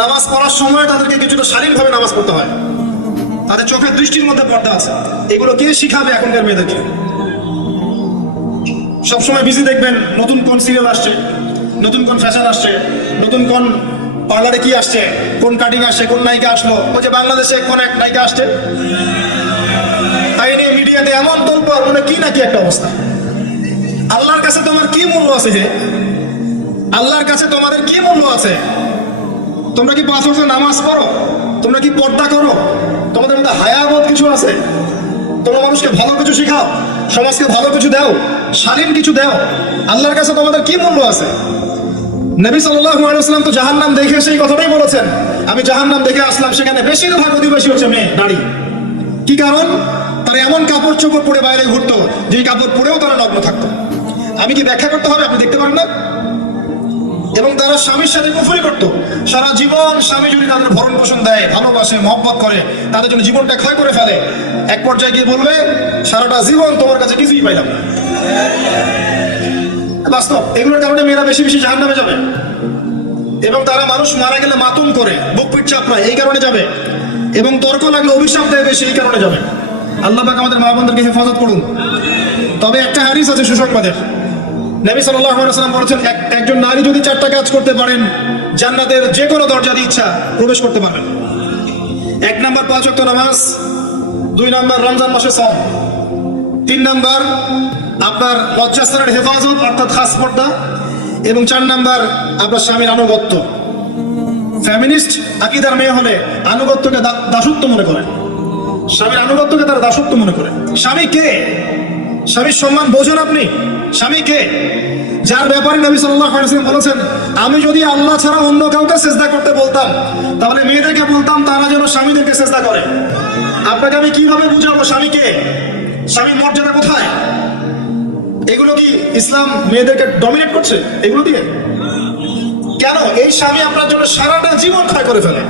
নামাজ পড়ার সময় তাদেরকে কিছুটা শারীরিকভাবে নামাজ পড়তে হয়, তাদের চোখের দৃষ্টির মধ্যে পর্দা আছে। এগুলো কে শিখাবে এখনকার মেয়েদেরকে? সবসময় বিজি দেখবেন, নতুন কোন সিরিয়াল আসছে, নতুন কোন ফ্যাশন আসছে, নতুন কোন পার্লারে কি আসছে, কোন কাটিং আসছে, কোন নায়িকা আসলো। ওই যে বাংলাদেশে কোন এক নায়িকা আসছে, তাই নিয়ে মিডিয়াতে এমন তোলপাড়, মানে কি নাকি একটা অবস্থা। আল্লাহর কাছে তোমার কি মূল্য আছে? হে, আল্লাহর কাছে তোমাদের কি মূল্য আছে? তোমরা কি 5 ওয়াক্ত নামাজ পড়ো? তোমরা কি পর্দা করো? তোমাদের মধ্যে হায়াবোধ কিছু আছে? তোমরা মানুষকে ভালো কিছু শেখাও, সমাজকে ভালো কিছু দাও, শালীন কিছু দাও। আল্লাহর কাছে তোমাদের কি মূল্য আছে? নবী সাল্লাল্লাহু আলাইহি ওয়াসাল্লাম তো জাহান্নাম দেখে সেই কথাটাই বলেছেন, আমি জাহান্নাম দেখে আসলাম, সেখানে বেশিরভাগ অধিবাসী হচ্ছে মেয়ে, নারী। কি কারণ? তারা এমন কাপড় চোপড় পরে বাইরে ঘুরতো, যে কাপড় পরেও তারা নগ্ন থাকতো। আমি কি ব্যাখ্যা করতে হবে? আপনি দেখতে পারেন না? এবং তারা স্বামীর সাথে কুফরি করতো সারা জীবন। স্বামী যদি তাদের ভরণ পোষণ দেয়, ভালোবাসে, মহব্বত করে, তাদের জন্য জীবনটা ক্ষয় করে ফেলে, এক পর্যায়ে গিয়ে বলবে, সারাটা জীবন তোমার কাছে কিছুই পাইলাম না। বাস্তব। এগুলোর কারণে মেয়েরা বেশি বেশি জাহান্নামে যাবে, এবং তারা মানুষ মারা গেলে মাতুম করে, বুক পিঠ চাপড়ায়, এই কারণে যাবে, এবং তর্ক লাগলে অভিশাপ দেয় বেশি, এই কারণে যাবে। আল্লাহ পাক আমাদের মা বোনদেরকে হেফাজত করুন। তবে একটা হাদিস আছে সুসংবাদের, নবী সাল্লাল্লাহু আলাইহি ওয়াসাল্লাম বলেছেন, একজন নারী যদি 4টা কাজ করতে পারেন, জান্নাতের যে কোনো দরজা দিয়ে ইচ্ছা প্রবেশ করতে পারবেন। 1 নাম্বার 5 ওয়াক্ত নামাজ, 2 নাম্বার রমজান মাসে সওম, 3 নাম্বার আপনার লজ্জাস্থানের হেফাজত অর্থাৎ খাস পর্দা, এবং 4 নাম্বার আপনার স্বামীর আনুগত্য। ফ্যামিনিস্ট আকীদার মেয়ে হলে আনুগত্যকে দাসত্ব মনে করে, স্বামীর আনুগত্যকে তারা দাসত্ব মনে করে। স্বামী কে? স্বামীর সম্মান বোঝেন আপনি? স্বামী কে? যার ব্যাপারে নবী সাল্লাল্লাহু আলাইহি ওয়াসাল্লাম বলেছেন, আমি যদি আল্লাহ ছাড়া অন্য কাউকে সিজদা করতে বলতাম, তাহলে মেয়েদেরকে বলতাম তারা যেন স্বামীদেরকে সিজদা করে। আপনাকে আমি কিভাবে বুঝাবো স্বামীকে? স্বামীর মর্যাদা কোথায়? এগুলো কি ইসলাম মেয়েদেরকে ডমিনেট করছে এগুলো দিয়ে? কেন? এই স্বামী আপনার জন্য সারাটা জীবন ক্ষয় করে ফেলে।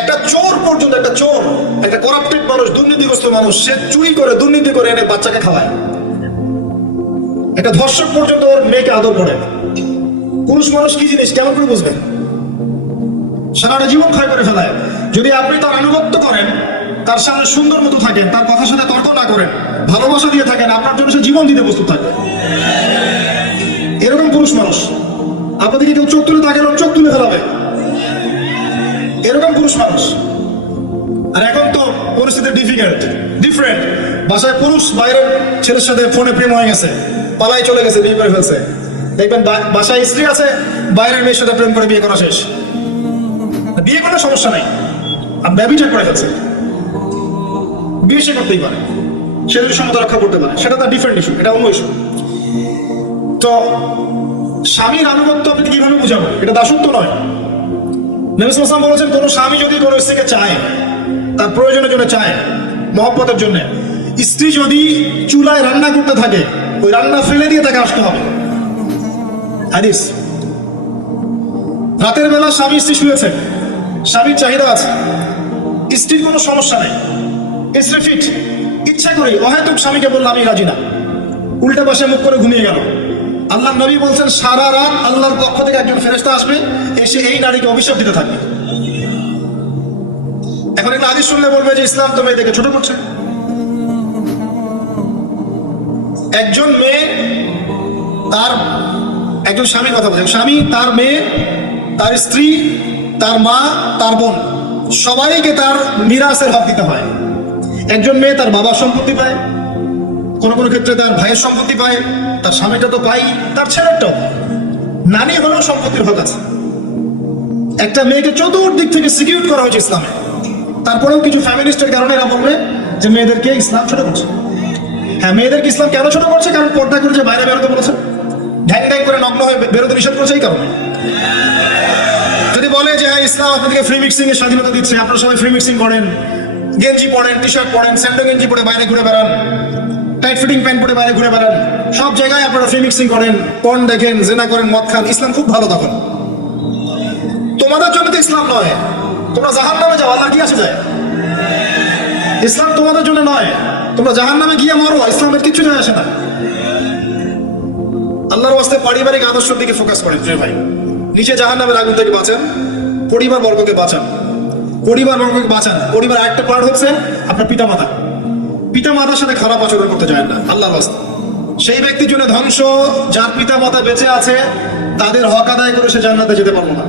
একটা চোর পর্যন্ত, একটা চোর, একটা করাপ্টেড মানুষ, দুর্নীতিগ্রস্ত মানুষ, সে চুরি করে, দুর্নীতি করে এনে বাচ্চাকে খাওয়ায়। একটা ধর্ষক পর্যন্ত ওর মেয়েকে আদর করে। পুরুষ মানুষ কি জিনিস কেমন করে বুঝবেন? সারাটা জীবন ক্ষয় করে ফেলায়। যদি আপনি তার আনুগত্য করেন, তার সামনে সুন্দর মতো থাকেন, তার কথার সাথে তর্ক না করেন, ভালোবাসা দিয়ে থাকেন, আপনার জন্য সে জীবন দিতে প্রস্তুত থাকবে। এরকম পুরুষ মানুষ, আপনাদেরকে কেউ চোখ তুলে তাকালো, চোখ তুলে ফেলাবে, এরকম পুরুষ মানুষ। আর এখন তো পরিস্থিতি ডিফারেন্ট। বাসায় পুরুষ বাইরের ছেলের সাথে ফোনে প্রেম হয়ে গেছে, পালাই চলে গেছে, বিয়ে করে ফেলছে। দেখবেন বাসায় স্ত্রী আছে, বাইরের মেয়ের সাথে প্রেম করে বিয়ে করা শেষ। বিয়ে করার সমস্যা নাই, আর ব্যভিচার করে ফেলছে। বিয়ে সে করতেই পারে, সে যদি সমতা রক্ষা করতে পারে, সেটা তার ডিফারেন্ট ইস্যু, এটা অন্য ইস্যু। তো স্বামীর আনুগত্য আপনি কিভাবে বুঝাবো? এটা দাসত্ব নয়। নবী সাল্লাল্লাহু আলাইহি ওয়াসাল্লাম বলেছেন, কোন স্বামী যদি কোনো স্ত্রীকে চায়, তার প্রয়োজনের জন্য চায়, মহব্বতের জন্য, স্ত্রী যদি চুলায় রান্না করতে থাকে, ওই রান্না ফেলে দিয়ে তাকে আসতে হবে। হাদিস। রাতের বেলা স্বামী স্ত্রী শুয়েছে, স্বামীর চাহিদা আছে, স্ত্রীর কোনো সমস্যা নেই, স্ত্রী ফিট, ইচ্ছা করি অহেতুক স্বামীকে বললো আমি রাজি না, উল্টা পাশে মুখ করে ঘুমিয়ে গেল। আল্লাহ নবী বলছেন, সারা রাত আল্লাহর পক্ষ থেকে একজন ফেরেশতা আসবে, এসে এই নারীকে অভিশাপ দিতে থাকবে। এখন একটা হাদিস শুনলে বলবে যে ইসলাম তো মেয়েদেরকে ছোট করছে। একজন মেয়ে তার, একজন স্বামীর কথা বলছেন, স্বামী তার মেয়ে, তার স্ত্রী, তার মা, তার বোন, সবাইকে তার মিরাসের হক দিতে হয়। একজন মেয়ে তার বাবার সম্পত্তি পায়, কোনো কোনো ক্ষেত্রে তার ভাইয়ের সম্পত্তি পায়, তার স্বামীটা তো পাই, তার ছেলেরটাও, নানি হলেও সম্পত্তির হক আছে। একটা মেয়েকে চতুর্দিক থেকে সিকিউর করা হয়েছে ইসলামে। তারপরেও কিছু ফ্যামিলিস্টের কারণে এরা বলবে যে মেয়েদেরকে ইসলাম ছোট করছে। হ্যাঁ, মেয়েদেরকে ইসলাম কেন ছোট করছে? কারণ পর্দা করে যে বাইরে বেরোতে বলেছে, ঢ্যাং ঢ্যাং করে নগ্ন হয়ে বেরোতে নিষেধ করেছে, এই কারণে। যদি বলে যে হ্যাঁ ইসলাম আপনাদেরকে ফ্রি মিক্সিং এর স্বাধীনতা দিচ্ছে, আপনারা সবাই ফ্রি মিক্সিং করেন, গেঞ্জি পরেন, টি শার্ট পরেন, স্যান্ডো গেঞ্জি পরে বাইরে ঘুরে বেড়ান, টাইট ফিটিং প্যান্ট পরে বাইরে ঘুরে বেড়ান, সব জায়গায় আপনারা ফ্রি মিক্সিং করেন, পর্ন দেখেন, জেনা করেন, মদ খান, ইসলাম খুব ভালো। তখন তোমাদের জন্য তো ইসলাম নয়, তোমরা জাহান্নামে যাও, আল্লাহ কি আসে যায়? ইসলাম তোমাদের জন্য নয়, তোমরা জাহান্নামে গিয়ে মরো, ইসলামের কিছু যায় আসে না। আল্লাহর ওয়াস্তে পারিবারিক আদর্শের দিকে ফোকাস করেন প্রিয় ভাই। নিচে জাহান্নামের আগুন থেকে বাঁচান, পরিবার বর্গকে বাঁচান, পরিবার একটা পার্ট হচ্ছে আপনার পিতামাতা। পিতামাতার সাথে খারাপ আচরণ করতে যায় না আল্লাহর ওয়াস্তে। সেই ব্যক্তির জন্য ধ্বংস, যার পিতামাতা বেঁচে আছে, তাদের হক আদায় করে সে জান্নাতে যেতে পারবো না,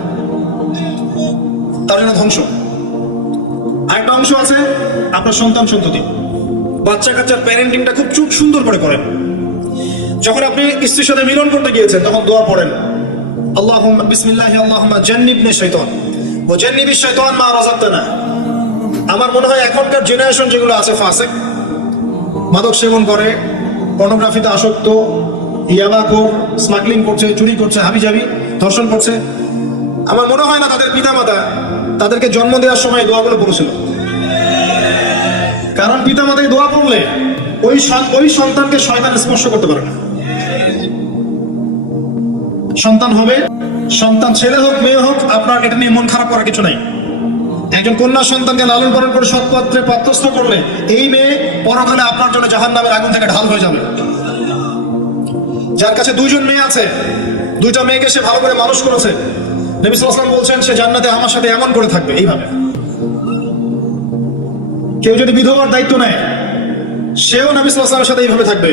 তার জন্য ধ্বংস। আরেকটা অংশ আছে আপনার সন্তান সন্ততি, বাচ্চা কাচ্চার প্যারেন্টিংটা খুব সুন্দর করে করেন। যখন আপনি স্ত্রীর সাথে মিলন করতে গিয়েছেন, তখন দোয়া পড়েন, আল্লাহুম্মা বিসমিল্লাহি আল্লাহুম্মা জান্নিবনি শাইতান ওয়া জান্নিবিশ শাইতান মা রাযাকতানা। আমার মনে হয় এখনকার জেনারেশন যেগুলো আছে ফাসিক, মাদক সেবন করে, পর্নোগ্রাফিতে আসক্ত, ইয়াবাখোর, স্মাগলিং করছে, চুরি করছে, হাবিজাবি, ধর্ষণ করছে, আমার মনে হয় না তাদের পিতামাতা তাদেরকে জন্ম দেওয়ার সময় দোয়াগুলো পড়েছিল। কারণ পিতামাতাকে দোয়া পড়লে ওই সন্তানকে শয়তান স্পর্শ করতে পারে না। সন্তান হবে, সন্তান ছেলে হোক মেয়ে হোক, আপনার এটা নিয়ে মন খারাপ করার কিছু নাই। একজন কন্যা সন্তানকে লালন পালন করে সৎপথে পাত্রস্থ করলে এই মেয়ে পরকালে আপনার জন্য জাহান্নামের আগুন থেকে ঢাল হয়ে যাবে। যার কাছে দুইজন মেয়ে আছে, দুইটা মেয়েকে সে ভালো করে মানুষ করেছে, নবী সাল্লাল্লাহু আলাইহি ওয়াসাল্লাম বলছেন সে জান্নাতে আমার সাথে এমন করে থাকবে, এইভাবে। কেউ যদি বিধবার দায়িত্ব নেয়, সেও নবী সাল্লাল্লাহু আলাইহি ওয়াসাল্লামের সাথে এইভাবে থাকবে।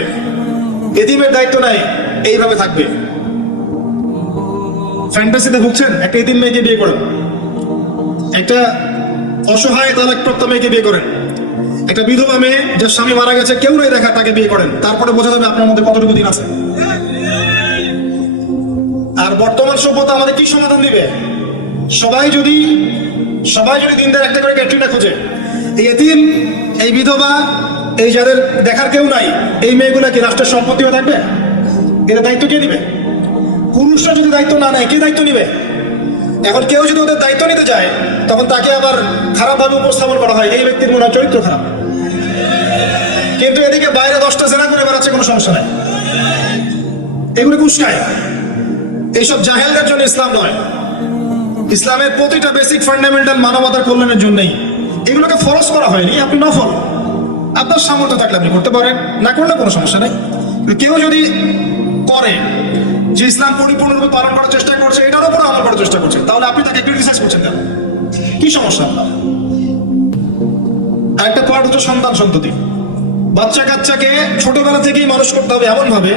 এতিমের দায়িত্ব নেয়, এইভাবে থাকবে। ফ্যান্টাসিতে ভুগছেন, একটা এতিম মেয়েকে বিয়ে করেন, একটা অসহায় তালাকপ্রাপ্ত মেয়েকে বিয়ে করেন, একটা বিধবা মেয়ে যার স্বামী মারা গেছে, কেউ নেই দেখা, তাকে বিয়ে করেন, তারপরে বোঝা যাবে আপনার মধ্যে কতটুকু দিন আছে। আর বর্তমান সভ্যতা আমাদের কি সমাধান দিবে? সবাই যদি দিনদার একটা করে ক্যাটরিনা খোঁজে, এই এতিম, এই বিধবা, এই যাদের দেখার কেউ নাই, এই মেয়েগুলা কি রাষ্ট্রের সম্পত্তি হয়ে থাকবে? এদের দায়িত্ব কে দিবে? পুরুষরা যদি দায়িত্ব না নেয়, কে দায়িত্ব নিবে? এখন কেউ যদি ওদের দায়িত্ব নিতে যায়, তখন তাকে আবার খারাপভাবে উপস্থাপন করা হয়, এই ব্যক্তির মনে হয় চরিত্র খারাপ। কিন্তু এদিকে বাইরে 10টা জেনা করে বেড়াচ্ছে, কোনো সমস্যা নাই, এগুলো কুস্কায়। এইসব জাহেলদের জন্য ইসলাম নয়। ইসলামের প্রতিটা বেসিক ফান্ডামেন্টাল মানবতার কল্যাণের জন্যই। এগুলোকে ফরজ করা হয়নি, আপনি নফল, আপনার সামর্থ্য থাকলে আপনি করতে পারেন, না করলে কোনো সমস্যা নেই। কেউ যদি করে যে ইসলাম পরিপূর্ণরূপে পালন করার চেষ্টা করছে, এটার উপরে আমল করার চেষ্টা করছে, তাহলে আপনি তাকে ক্রিটিসাইজ করছেন কেন? কি সমস্যা? আরেকটা পার্ট হচ্ছে সন্তান সন্ততি। বাচ্চা কাচ্চাকে ছোটবেলা থেকেই মানুষ করতে হবে এমন ভাবে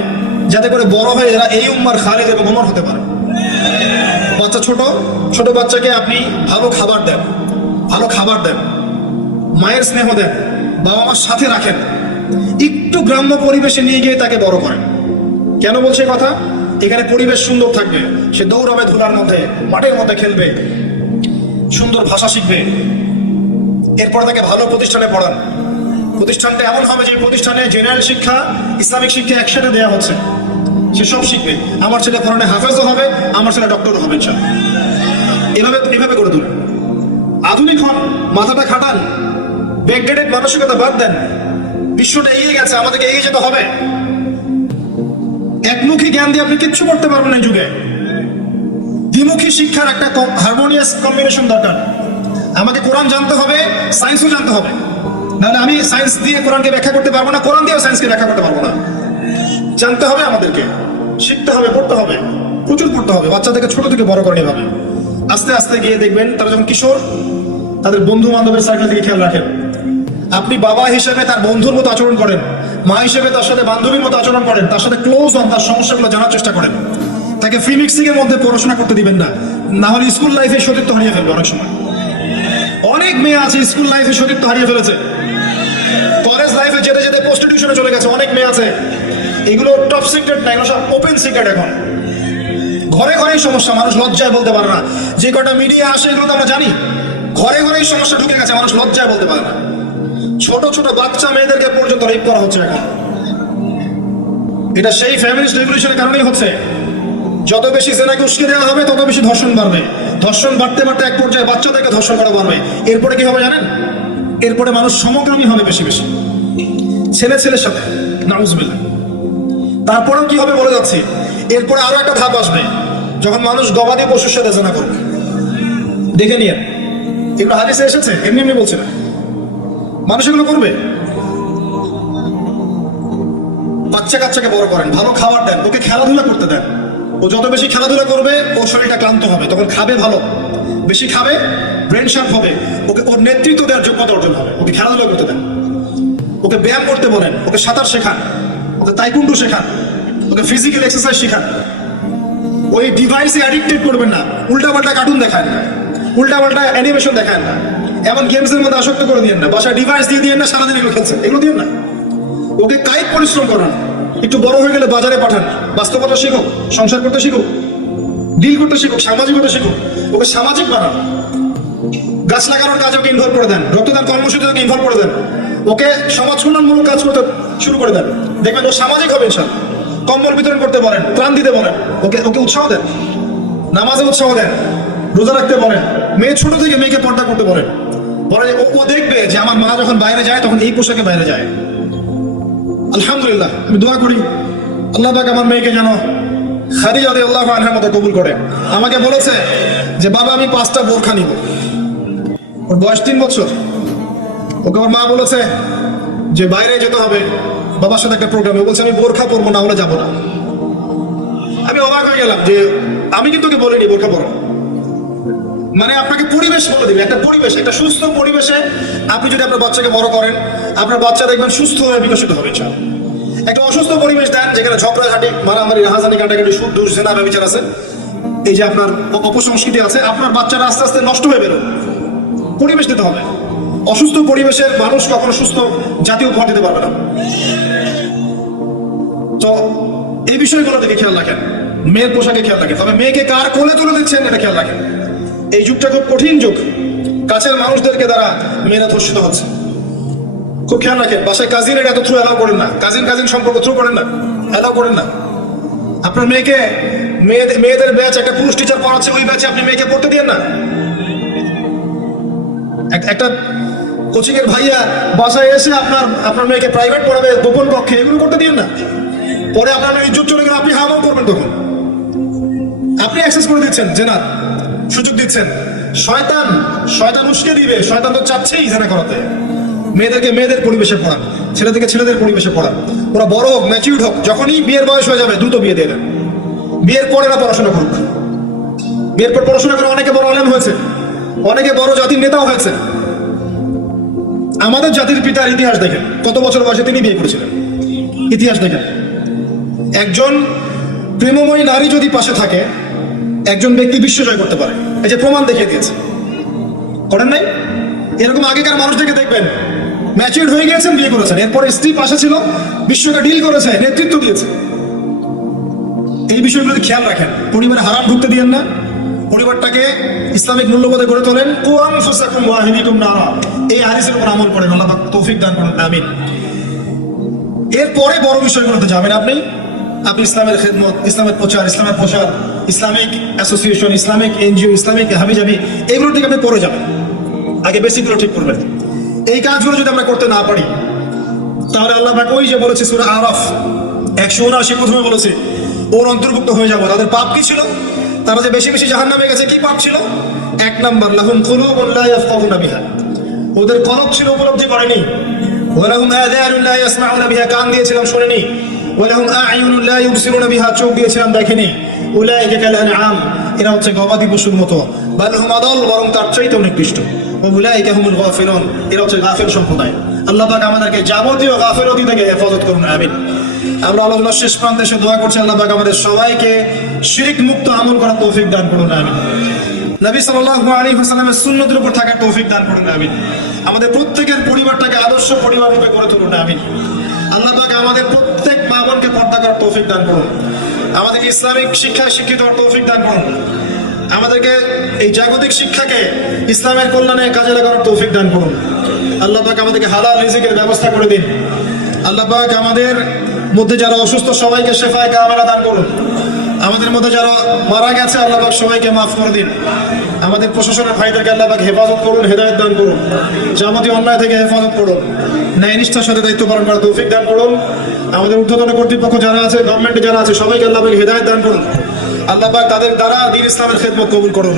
যাতে করে বড় হয়ে এরা এই উম্মার খালিদ এবং ওমর হতে পারে। বাচ্চা ছোট বাচ্চাকে আপনি ভালো খাবার দেন, মায়ের স্নেহ দেন, বাবা মার সাথে রাখেন, একটু গ্রাম্য পরিবেশে নিয়ে গিয়ে তাকে বড় করেন। কেন বলছে কথা? এখানে পরিবেশ সুন্দর থাকবে, সে দৌড়াবে ধুলার মধ্যে, মাঠের মধ্যে খেলবে, সুন্দর ভাষা শিখবে। এরপর তাকে ভালো প্রতিষ্ঠানে পড়ান। প্রতিষ্ঠানটা এমন হবে যে প্রতিষ্ঠানে জেনারেল শিক্ষা, ইসলামিক শিক্ষা একসাথে দেওয়া হচ্ছে, সে সব শিখবে। আমার ছেলে কোরআনে হাফেজও হবে, আমার ছেলে ডক্টরও হবে ইনশাআল্লাহ। এভাবে করে তুলুন। আধুনিক হন, মাথাটা খাটান, ব্যাকডেটেড মানসিকতা বাদ দেন। বিশ্বটা এগিয়ে গেছে, আমাদেরকে এগিয়ে যেতে হবে। একমুখী জ্ঞান দিয়ে আপনি কিচ্ছু করতে পারবেন না এই যুগে। দ্বিমুখী শিক্ষার একটা হারমোনিয়াস কম্বিনেশন দরকার। আমাকে কোরআন জানতে হবে, সায়েন্সও জানতে হবে, নাহলে আমি সায়েন্স দিয়ে কোরআনকে ব্যাখ্যা করতে পারবো না, কোরআন দিয়েও সায়েন্সকে ব্যাখ্যা করতে পারবো না। জানতে হবে, আমাদেরকে শিখতে হবে, পড়তে হবে, প্রচুর পড়তে হবে। বাচ্চাদেরকে ছোট থেকে বড় করে নিতে হবে। আস্তে আস্তে গিয়ে দেখবেন তারা যখন কিশোর, তাদের বন্ধু বান্ধবের সার্কেল দিকে খেয়াল রাখেন। আপনি বাবা হিসেবে তার বন্ধুর মতো আচরণ করেন, মা হিসেবে তার সাথে বান্ধবীর মতো আচরণ করেন, তার সাথে ক্লোজ হন, তার সমস্যাগুলো জানার চেষ্টা করেন। তাকে ফ্রি মিক্সিং এর মধ্যে পড়াশোনা করতে দিবেন না, না হলে স্কুল লাইফে সতীত্ব হারিয়ে ফেলবে। অনেক সময় অনেক মেয়ে আছে স্কুল লাইফে সতীত্ব হারিয়ে ফেলেছে, কলেজ লাইফে যেতে যেতে প্রস্টিটিউশনে চলে গেছে। অনেক মেয়ে আছে, এগুলো টপ সিক্রেট না, এগুলো সব ওপেন সিক্রেট। এখন ঘরে ঘরেই সমস্যা, মানুষ লজ্জায় বলতে পারে না। যে কটা মিডিয়া আসে এগুলো তো আমরা জানি, ঘরে ঘরেই সমস্যা ঢুকে গেছে, মানুষ লজ্জায় বলতে পারে না। ছোট ছোট বাচ্চা মেয়েদেরকে পর্যন্ত রেপ করা হচ্ছে এখন। এটা সেই ফ্যামিলিস্ট রেভলিউশনের কারণেই হচ্ছে। যত বেশি জেনাকে উস্কে দেওয়া হবে, তত বেশি ধর্ষণ বাড়বে। ধর্ষণ বাড়তে বাড়তে এক পর্যায়ে বাচ্চাদেরকে ধর্ষণ করা বাড়বে। এরপরে কি হবে জানেন? এরপরে মানুষ সমকামী হবে বেশি বেশি, ছেলের সাথে, নাউজুবিল্লাহ। তারপরেও কি হবে বলে যাচ্ছি। এরপরে আরো একটা ধাপ আসবে, যখন মানুষ গবাদি পশুর সাথে জেনা করবে। দেখে নিয়ে এগুলো হাদিসে এসেছে, এমনি বলছে না, মানুষ এগুলো করবে। বাচ্চা কাচ্চাকে বড় করেন, ভালো খাবার দেন, ওকে খেলাধুলা করতে দেন। ও যত বেশি খেলাধুলা করবে, ওর শরীরটা ক্লান্ত হবে, তখন খাবে ভালো, বেশি খাবে, ব্রেন শার্প হবে, ওকে ওর নেতৃত্ব দেওয়ার যোগ্যতা অর্জন হবে। ওকে খেলাধুলা করতে দেন, ওকে ব্যায়াম করতে বলেন, ওকে সাঁতার শেখান, ওকে তাইকুন্ডু শেখান, ওকে ফিজিক্যাল এক্সারসাইজ শেখান। ওই ডিভাইসে অ্যাডিক্টেড করবেন না, উল্টাপাল্টা কার্টুন দেখান না, উল্টাপাল্টা অ্যানিমেশন দেখান না, এমন গেমসের মধ্যে আসক্ত করে দিয়েন না, বাসায় ডিভাইস দিয়ে দিয়েন না, সারাদিন এগুলো খেলছেন, এগুলো দিয়েন না। ওকে কায়িক পরিশ্রম করান, একটু বড় হয়ে গেলে বাজারে পাঠান, বাস্তবতা শিখুক, সংসার করতে শিখুক, ডিল করতে শিখুক, সামাজিকতা শিখুক। ওকে সামাজিক বানান, গাছ লাগানোর কাজে ওকে ইনভলভ করে দেন, রক্তদান কর্মসূচিতে ওকে ইনভলভ করে দেন, ওকে সমাজ কল্যাণমূলক কাজ করতে শুরু করে দেন। দেখবেন ও সামাজিক হবে ইনশাআল্লাহ। কম্বল বিতরণ করতে বলেন, ত্রাণ দিতে বলেন, ওকে উৎসাহ দেন, নামাজে উৎসাহ দেন, রোজা রাখতে বলেন। মেয়ে ছোট থেকে মেয়েকে পর্দা করতে বলেন। ও দেখবে যে আমার মা যখন বাইরে যায় তখন এই পোশাকে বাইরে যায়। আলহামদুলিল্লাহ, আমি দোয়া করি আল্লাহ পাক আমার মেয়েকে যেন খাদিজা রাদিয়াল্লাহু আনহার মতো কবুল করে। আমাকে বলেছে যে বাবা আমি 5টা বোরখা নিব। ওর বয়স 3 বছর। ওকে ওর মা বলেছে যে বাইরে যেতে হবে বাবার সাথে একটা প্রোগ্রামে। বলছে আমি বোরখা পরবো না হলে যাবো না। আমি অবাক হয়ে গেলাম যে আমি কিন্তু ওকে বলিনি বোরখা পরো। মানে আপনাকে পরিবেশ বলে দিবে, একটা পরিবেশ, একটা সুস্থ পরিবেশে আপনি যদি আপনার বাচ্চাকে বড় করেন, আপনার বাচ্চা দেখবেন সুস্থ হয়ে বিকশিত হবে। একটা অসুস্থ পরিবেশ দেন যেখানে ঝগড়াঝাটি, মারামারি, রাহাজানি, কাটাকাটি, সুদ, দোষ, জেনা, ব্যভিচার আছে, এই যে আপনার অপসংস্কৃতি আছে, আপনার বাচ্চারা আস্তে আস্তে নষ্ট হয়ে বেরোবে। পরিবেশ দিতে হবে। অসুস্থ পরিবেশের মানুষ কখনো সুস্থ জাতীয় উপহার দিতে পারবে না। তো এই বিষয়গুলো দিকে খেয়াল রাখেন, মেয়ের পোশাকে খেয়াল রাখেন, তবে মেয়েকে কার কোলে তুলে দিচ্ছেন এটা খেয়াল রাখেন। এই যুগটা খুব কঠিন যুগ, কাছের মানুষদেরকে দ্বারা মেয়েরা ধর্ষিত হচ্ছে, খুব খেয়াল রাখেন। বাসায় কাজিনের এত থ্রু অ্যালাউ করেন না, কাজিন সম্পর্ক থ্রু করেন না, অ্যালাউ করেন না। আপনার মেয়েকে মেয়েদের ব্যাচ একটা পুরুষ টিচার পড়াচ্ছে, ওই ব্যাচে আপনি মেয়েকে পড়তে দিয়েন না। একটা কোচিং এর ভাইয়া বাসায় এসে আপনার মেয়েকে প্রাইভেট পড়াবে গোপন কক্ষে, এগুলো করতে দিয়েন না। পরে আপনার ইজ্জত চলে গেলে আপনি হামাও করবেন, তখন আপনি অ্যাক্সেস করে দিচ্ছেন, জেনার সুযোগ দিচ্ছেন। শয়তান উস্কে দিবে, শয়তান তো চাচ্ছেই জেনা করাতে। মেয়েদেরকে মেয়েদের পরিবেশে পড়ান, ছেলেদেরকে ছেলেদের পরিবেশে পড়ান। ওরা বড় হোক, ম্যাচিউরড হোক, যখনই বিয়ের বয়স হয়ে যাবে দ্রুত বিয়ে দিয়ে দেন। বিয়ের পরে এরা পড়াশোনা করুক। বিয়ের পর পড়াশোনা করে অনেকে বড় আলেম হয়েছে, অনেকে বড় জাতির নেতাও হয়েছে। আমাদের জাতির পিতার ইতিহাস দেখেন, কত বছর বয়সে তিনি বিয়ে করেছিলেন, ইতিহাস দেখেন। একজন প্রেমময়ী নারী যদি পাশে থাকে, একজন ব্যক্তি বিশ্ব জয় করতে পারে। এই যে প্রমাণ দেখিয়ে দিয়েছে, করেন নাই? এরকম আগেকার মানুষদেরকে দেখবেন, ম্যাচিউর হয়ে গিয়েছেন, বিয়ে করেছেন, এরপরে স্ত্রী পাশে ছিল, বিশ্বকে ডিল করেছে, নেতৃত্ব দিয়েছে। এই বিষয়গুলো খেয়াল রাখেন, পরিবারে হারাম ঢুকতে দিয়েন না, পরিবারটাকে ইসলামিক মূল্যবোধে গড়ে তোলেন। এই হাদিসের উপর আমল করেন, আল্লাহ পাক তৌফিক দান করেন, আমিন। এরপরে বড় বিষয়গুলোতে যাবেন আপনি ইসলামের খেদমত, ইসলামের প্রচার, Islamic association, Islamic NGO, Islamic হাবিজাবি, এগুলোর দিকে আপনি পড়ে যাবেন। আগে বেসিকগুলো ঠিক করবেন। এই কাজগুলো যদি আমরা করতে না পারি, তাহলে আল্লাহ পাক ওই যে বলেছে সূরা আরাফ 179 প্রথমে বলেছে, ওর অন্তর্ভুক্ত হয়ে যাবো। তাদের পাপ কি ছিল? তারা যে বেশি বেশি জাহান্নামে গেছে, কি পাপ ছিল? 1 নাম্বার, লাহুম কুলুবুন লা ইয়াফকাহুনা বিহা, ওদের কলব ছিল, উপলব্ধি করেনি। ওয়া লাহুম আযানুন লা ইয়াসমাউনা বিহা, কান দিয়েছিলাম শুনেনি। ওয়া লাহুম আ'য়ুনুন লা ইবসিরুনা বিহা, চোখ দিয়েছিলাম দেখেনি। উলাইকা কাল আনআম, এরা হচ্ছে গবাদি পশুর মতো। বাল হুম আদাল, বরং তার চাইতে অনেক নিকৃষ্ট। ওয়া উলাইকা হুমুল গাফিলুন, এরা হচ্ছে গাফিল সম্প্রদায়। আল্লাহ পাক আমাদেরকে যাবতীয় গাফিলতি থেকে হেফাজত করুন, আমিন। আমরা আল্লাহর শেষ প্রান্তে এসে দোয়া করছি, আল্লাহ পাক আমাদের সবাইকে শিরক মুক্ত আমল করার তৌফিক দান করুন, আমিন। নবী সাল্লাল্লাহু আলাইহি ওয়াসাল্লামের সুন্নতের উপর থাকার তৌফিক দান করুন, আমিন। আমাদের প্রত্যেকের পরিবারটাকে আদর্শ পরিবার রূপে গড়ে তুলুন, আমিন। আল্লাহ পাক আমাদের প্রত্যেক মা বোনকে পর্দা করার তৌফিক দান করুন, আমাদেরকে ইসলামিক শিক্ষায় শিক্ষিত হওয়ার তৌফিক দান করুন, আমাদেরকে এই জাগতিক শিক্ষাকে ইসলামের কল্যাণে কাজে লাগানোর তৌফিক দান করুন। আল্লাহ পাক আমাদেরকে হালাল রিজিকের ব্যবস্থা করে দিন। আল্লাহ পাক আমাদের মধ্যে যারা অসুস্থ, সবাইকে শেফায়ে কামেলা দান করুন। আমাদের মধ্যে যারা মারা গেছে, আল্লাহ পাক সবাইকে মাফ করে দিন। আমাদের প্রশাসনের ভাইদেরকে আল্লাহ পাক হেফাজত করুন, হেদায়েত দান করুন, যাবতীয় অন্যায় থেকে হেফাজত করুন, ন্যায় নিষ্ঠার সাথে দায়িত্ব পালন করার তৌফিক দান করুন। আমাদের ঊর্ধ্বতন কর্তৃপক্ষ যারা আছে, গভর্নমেন্টে যারা আছে, সবাইকে আল্লাহ পাক হেদায়েত দান করুন। আল্লাহ পাক তাদের দ্বারা দ্বীন ইসলামের খেদমত কবুল করুন।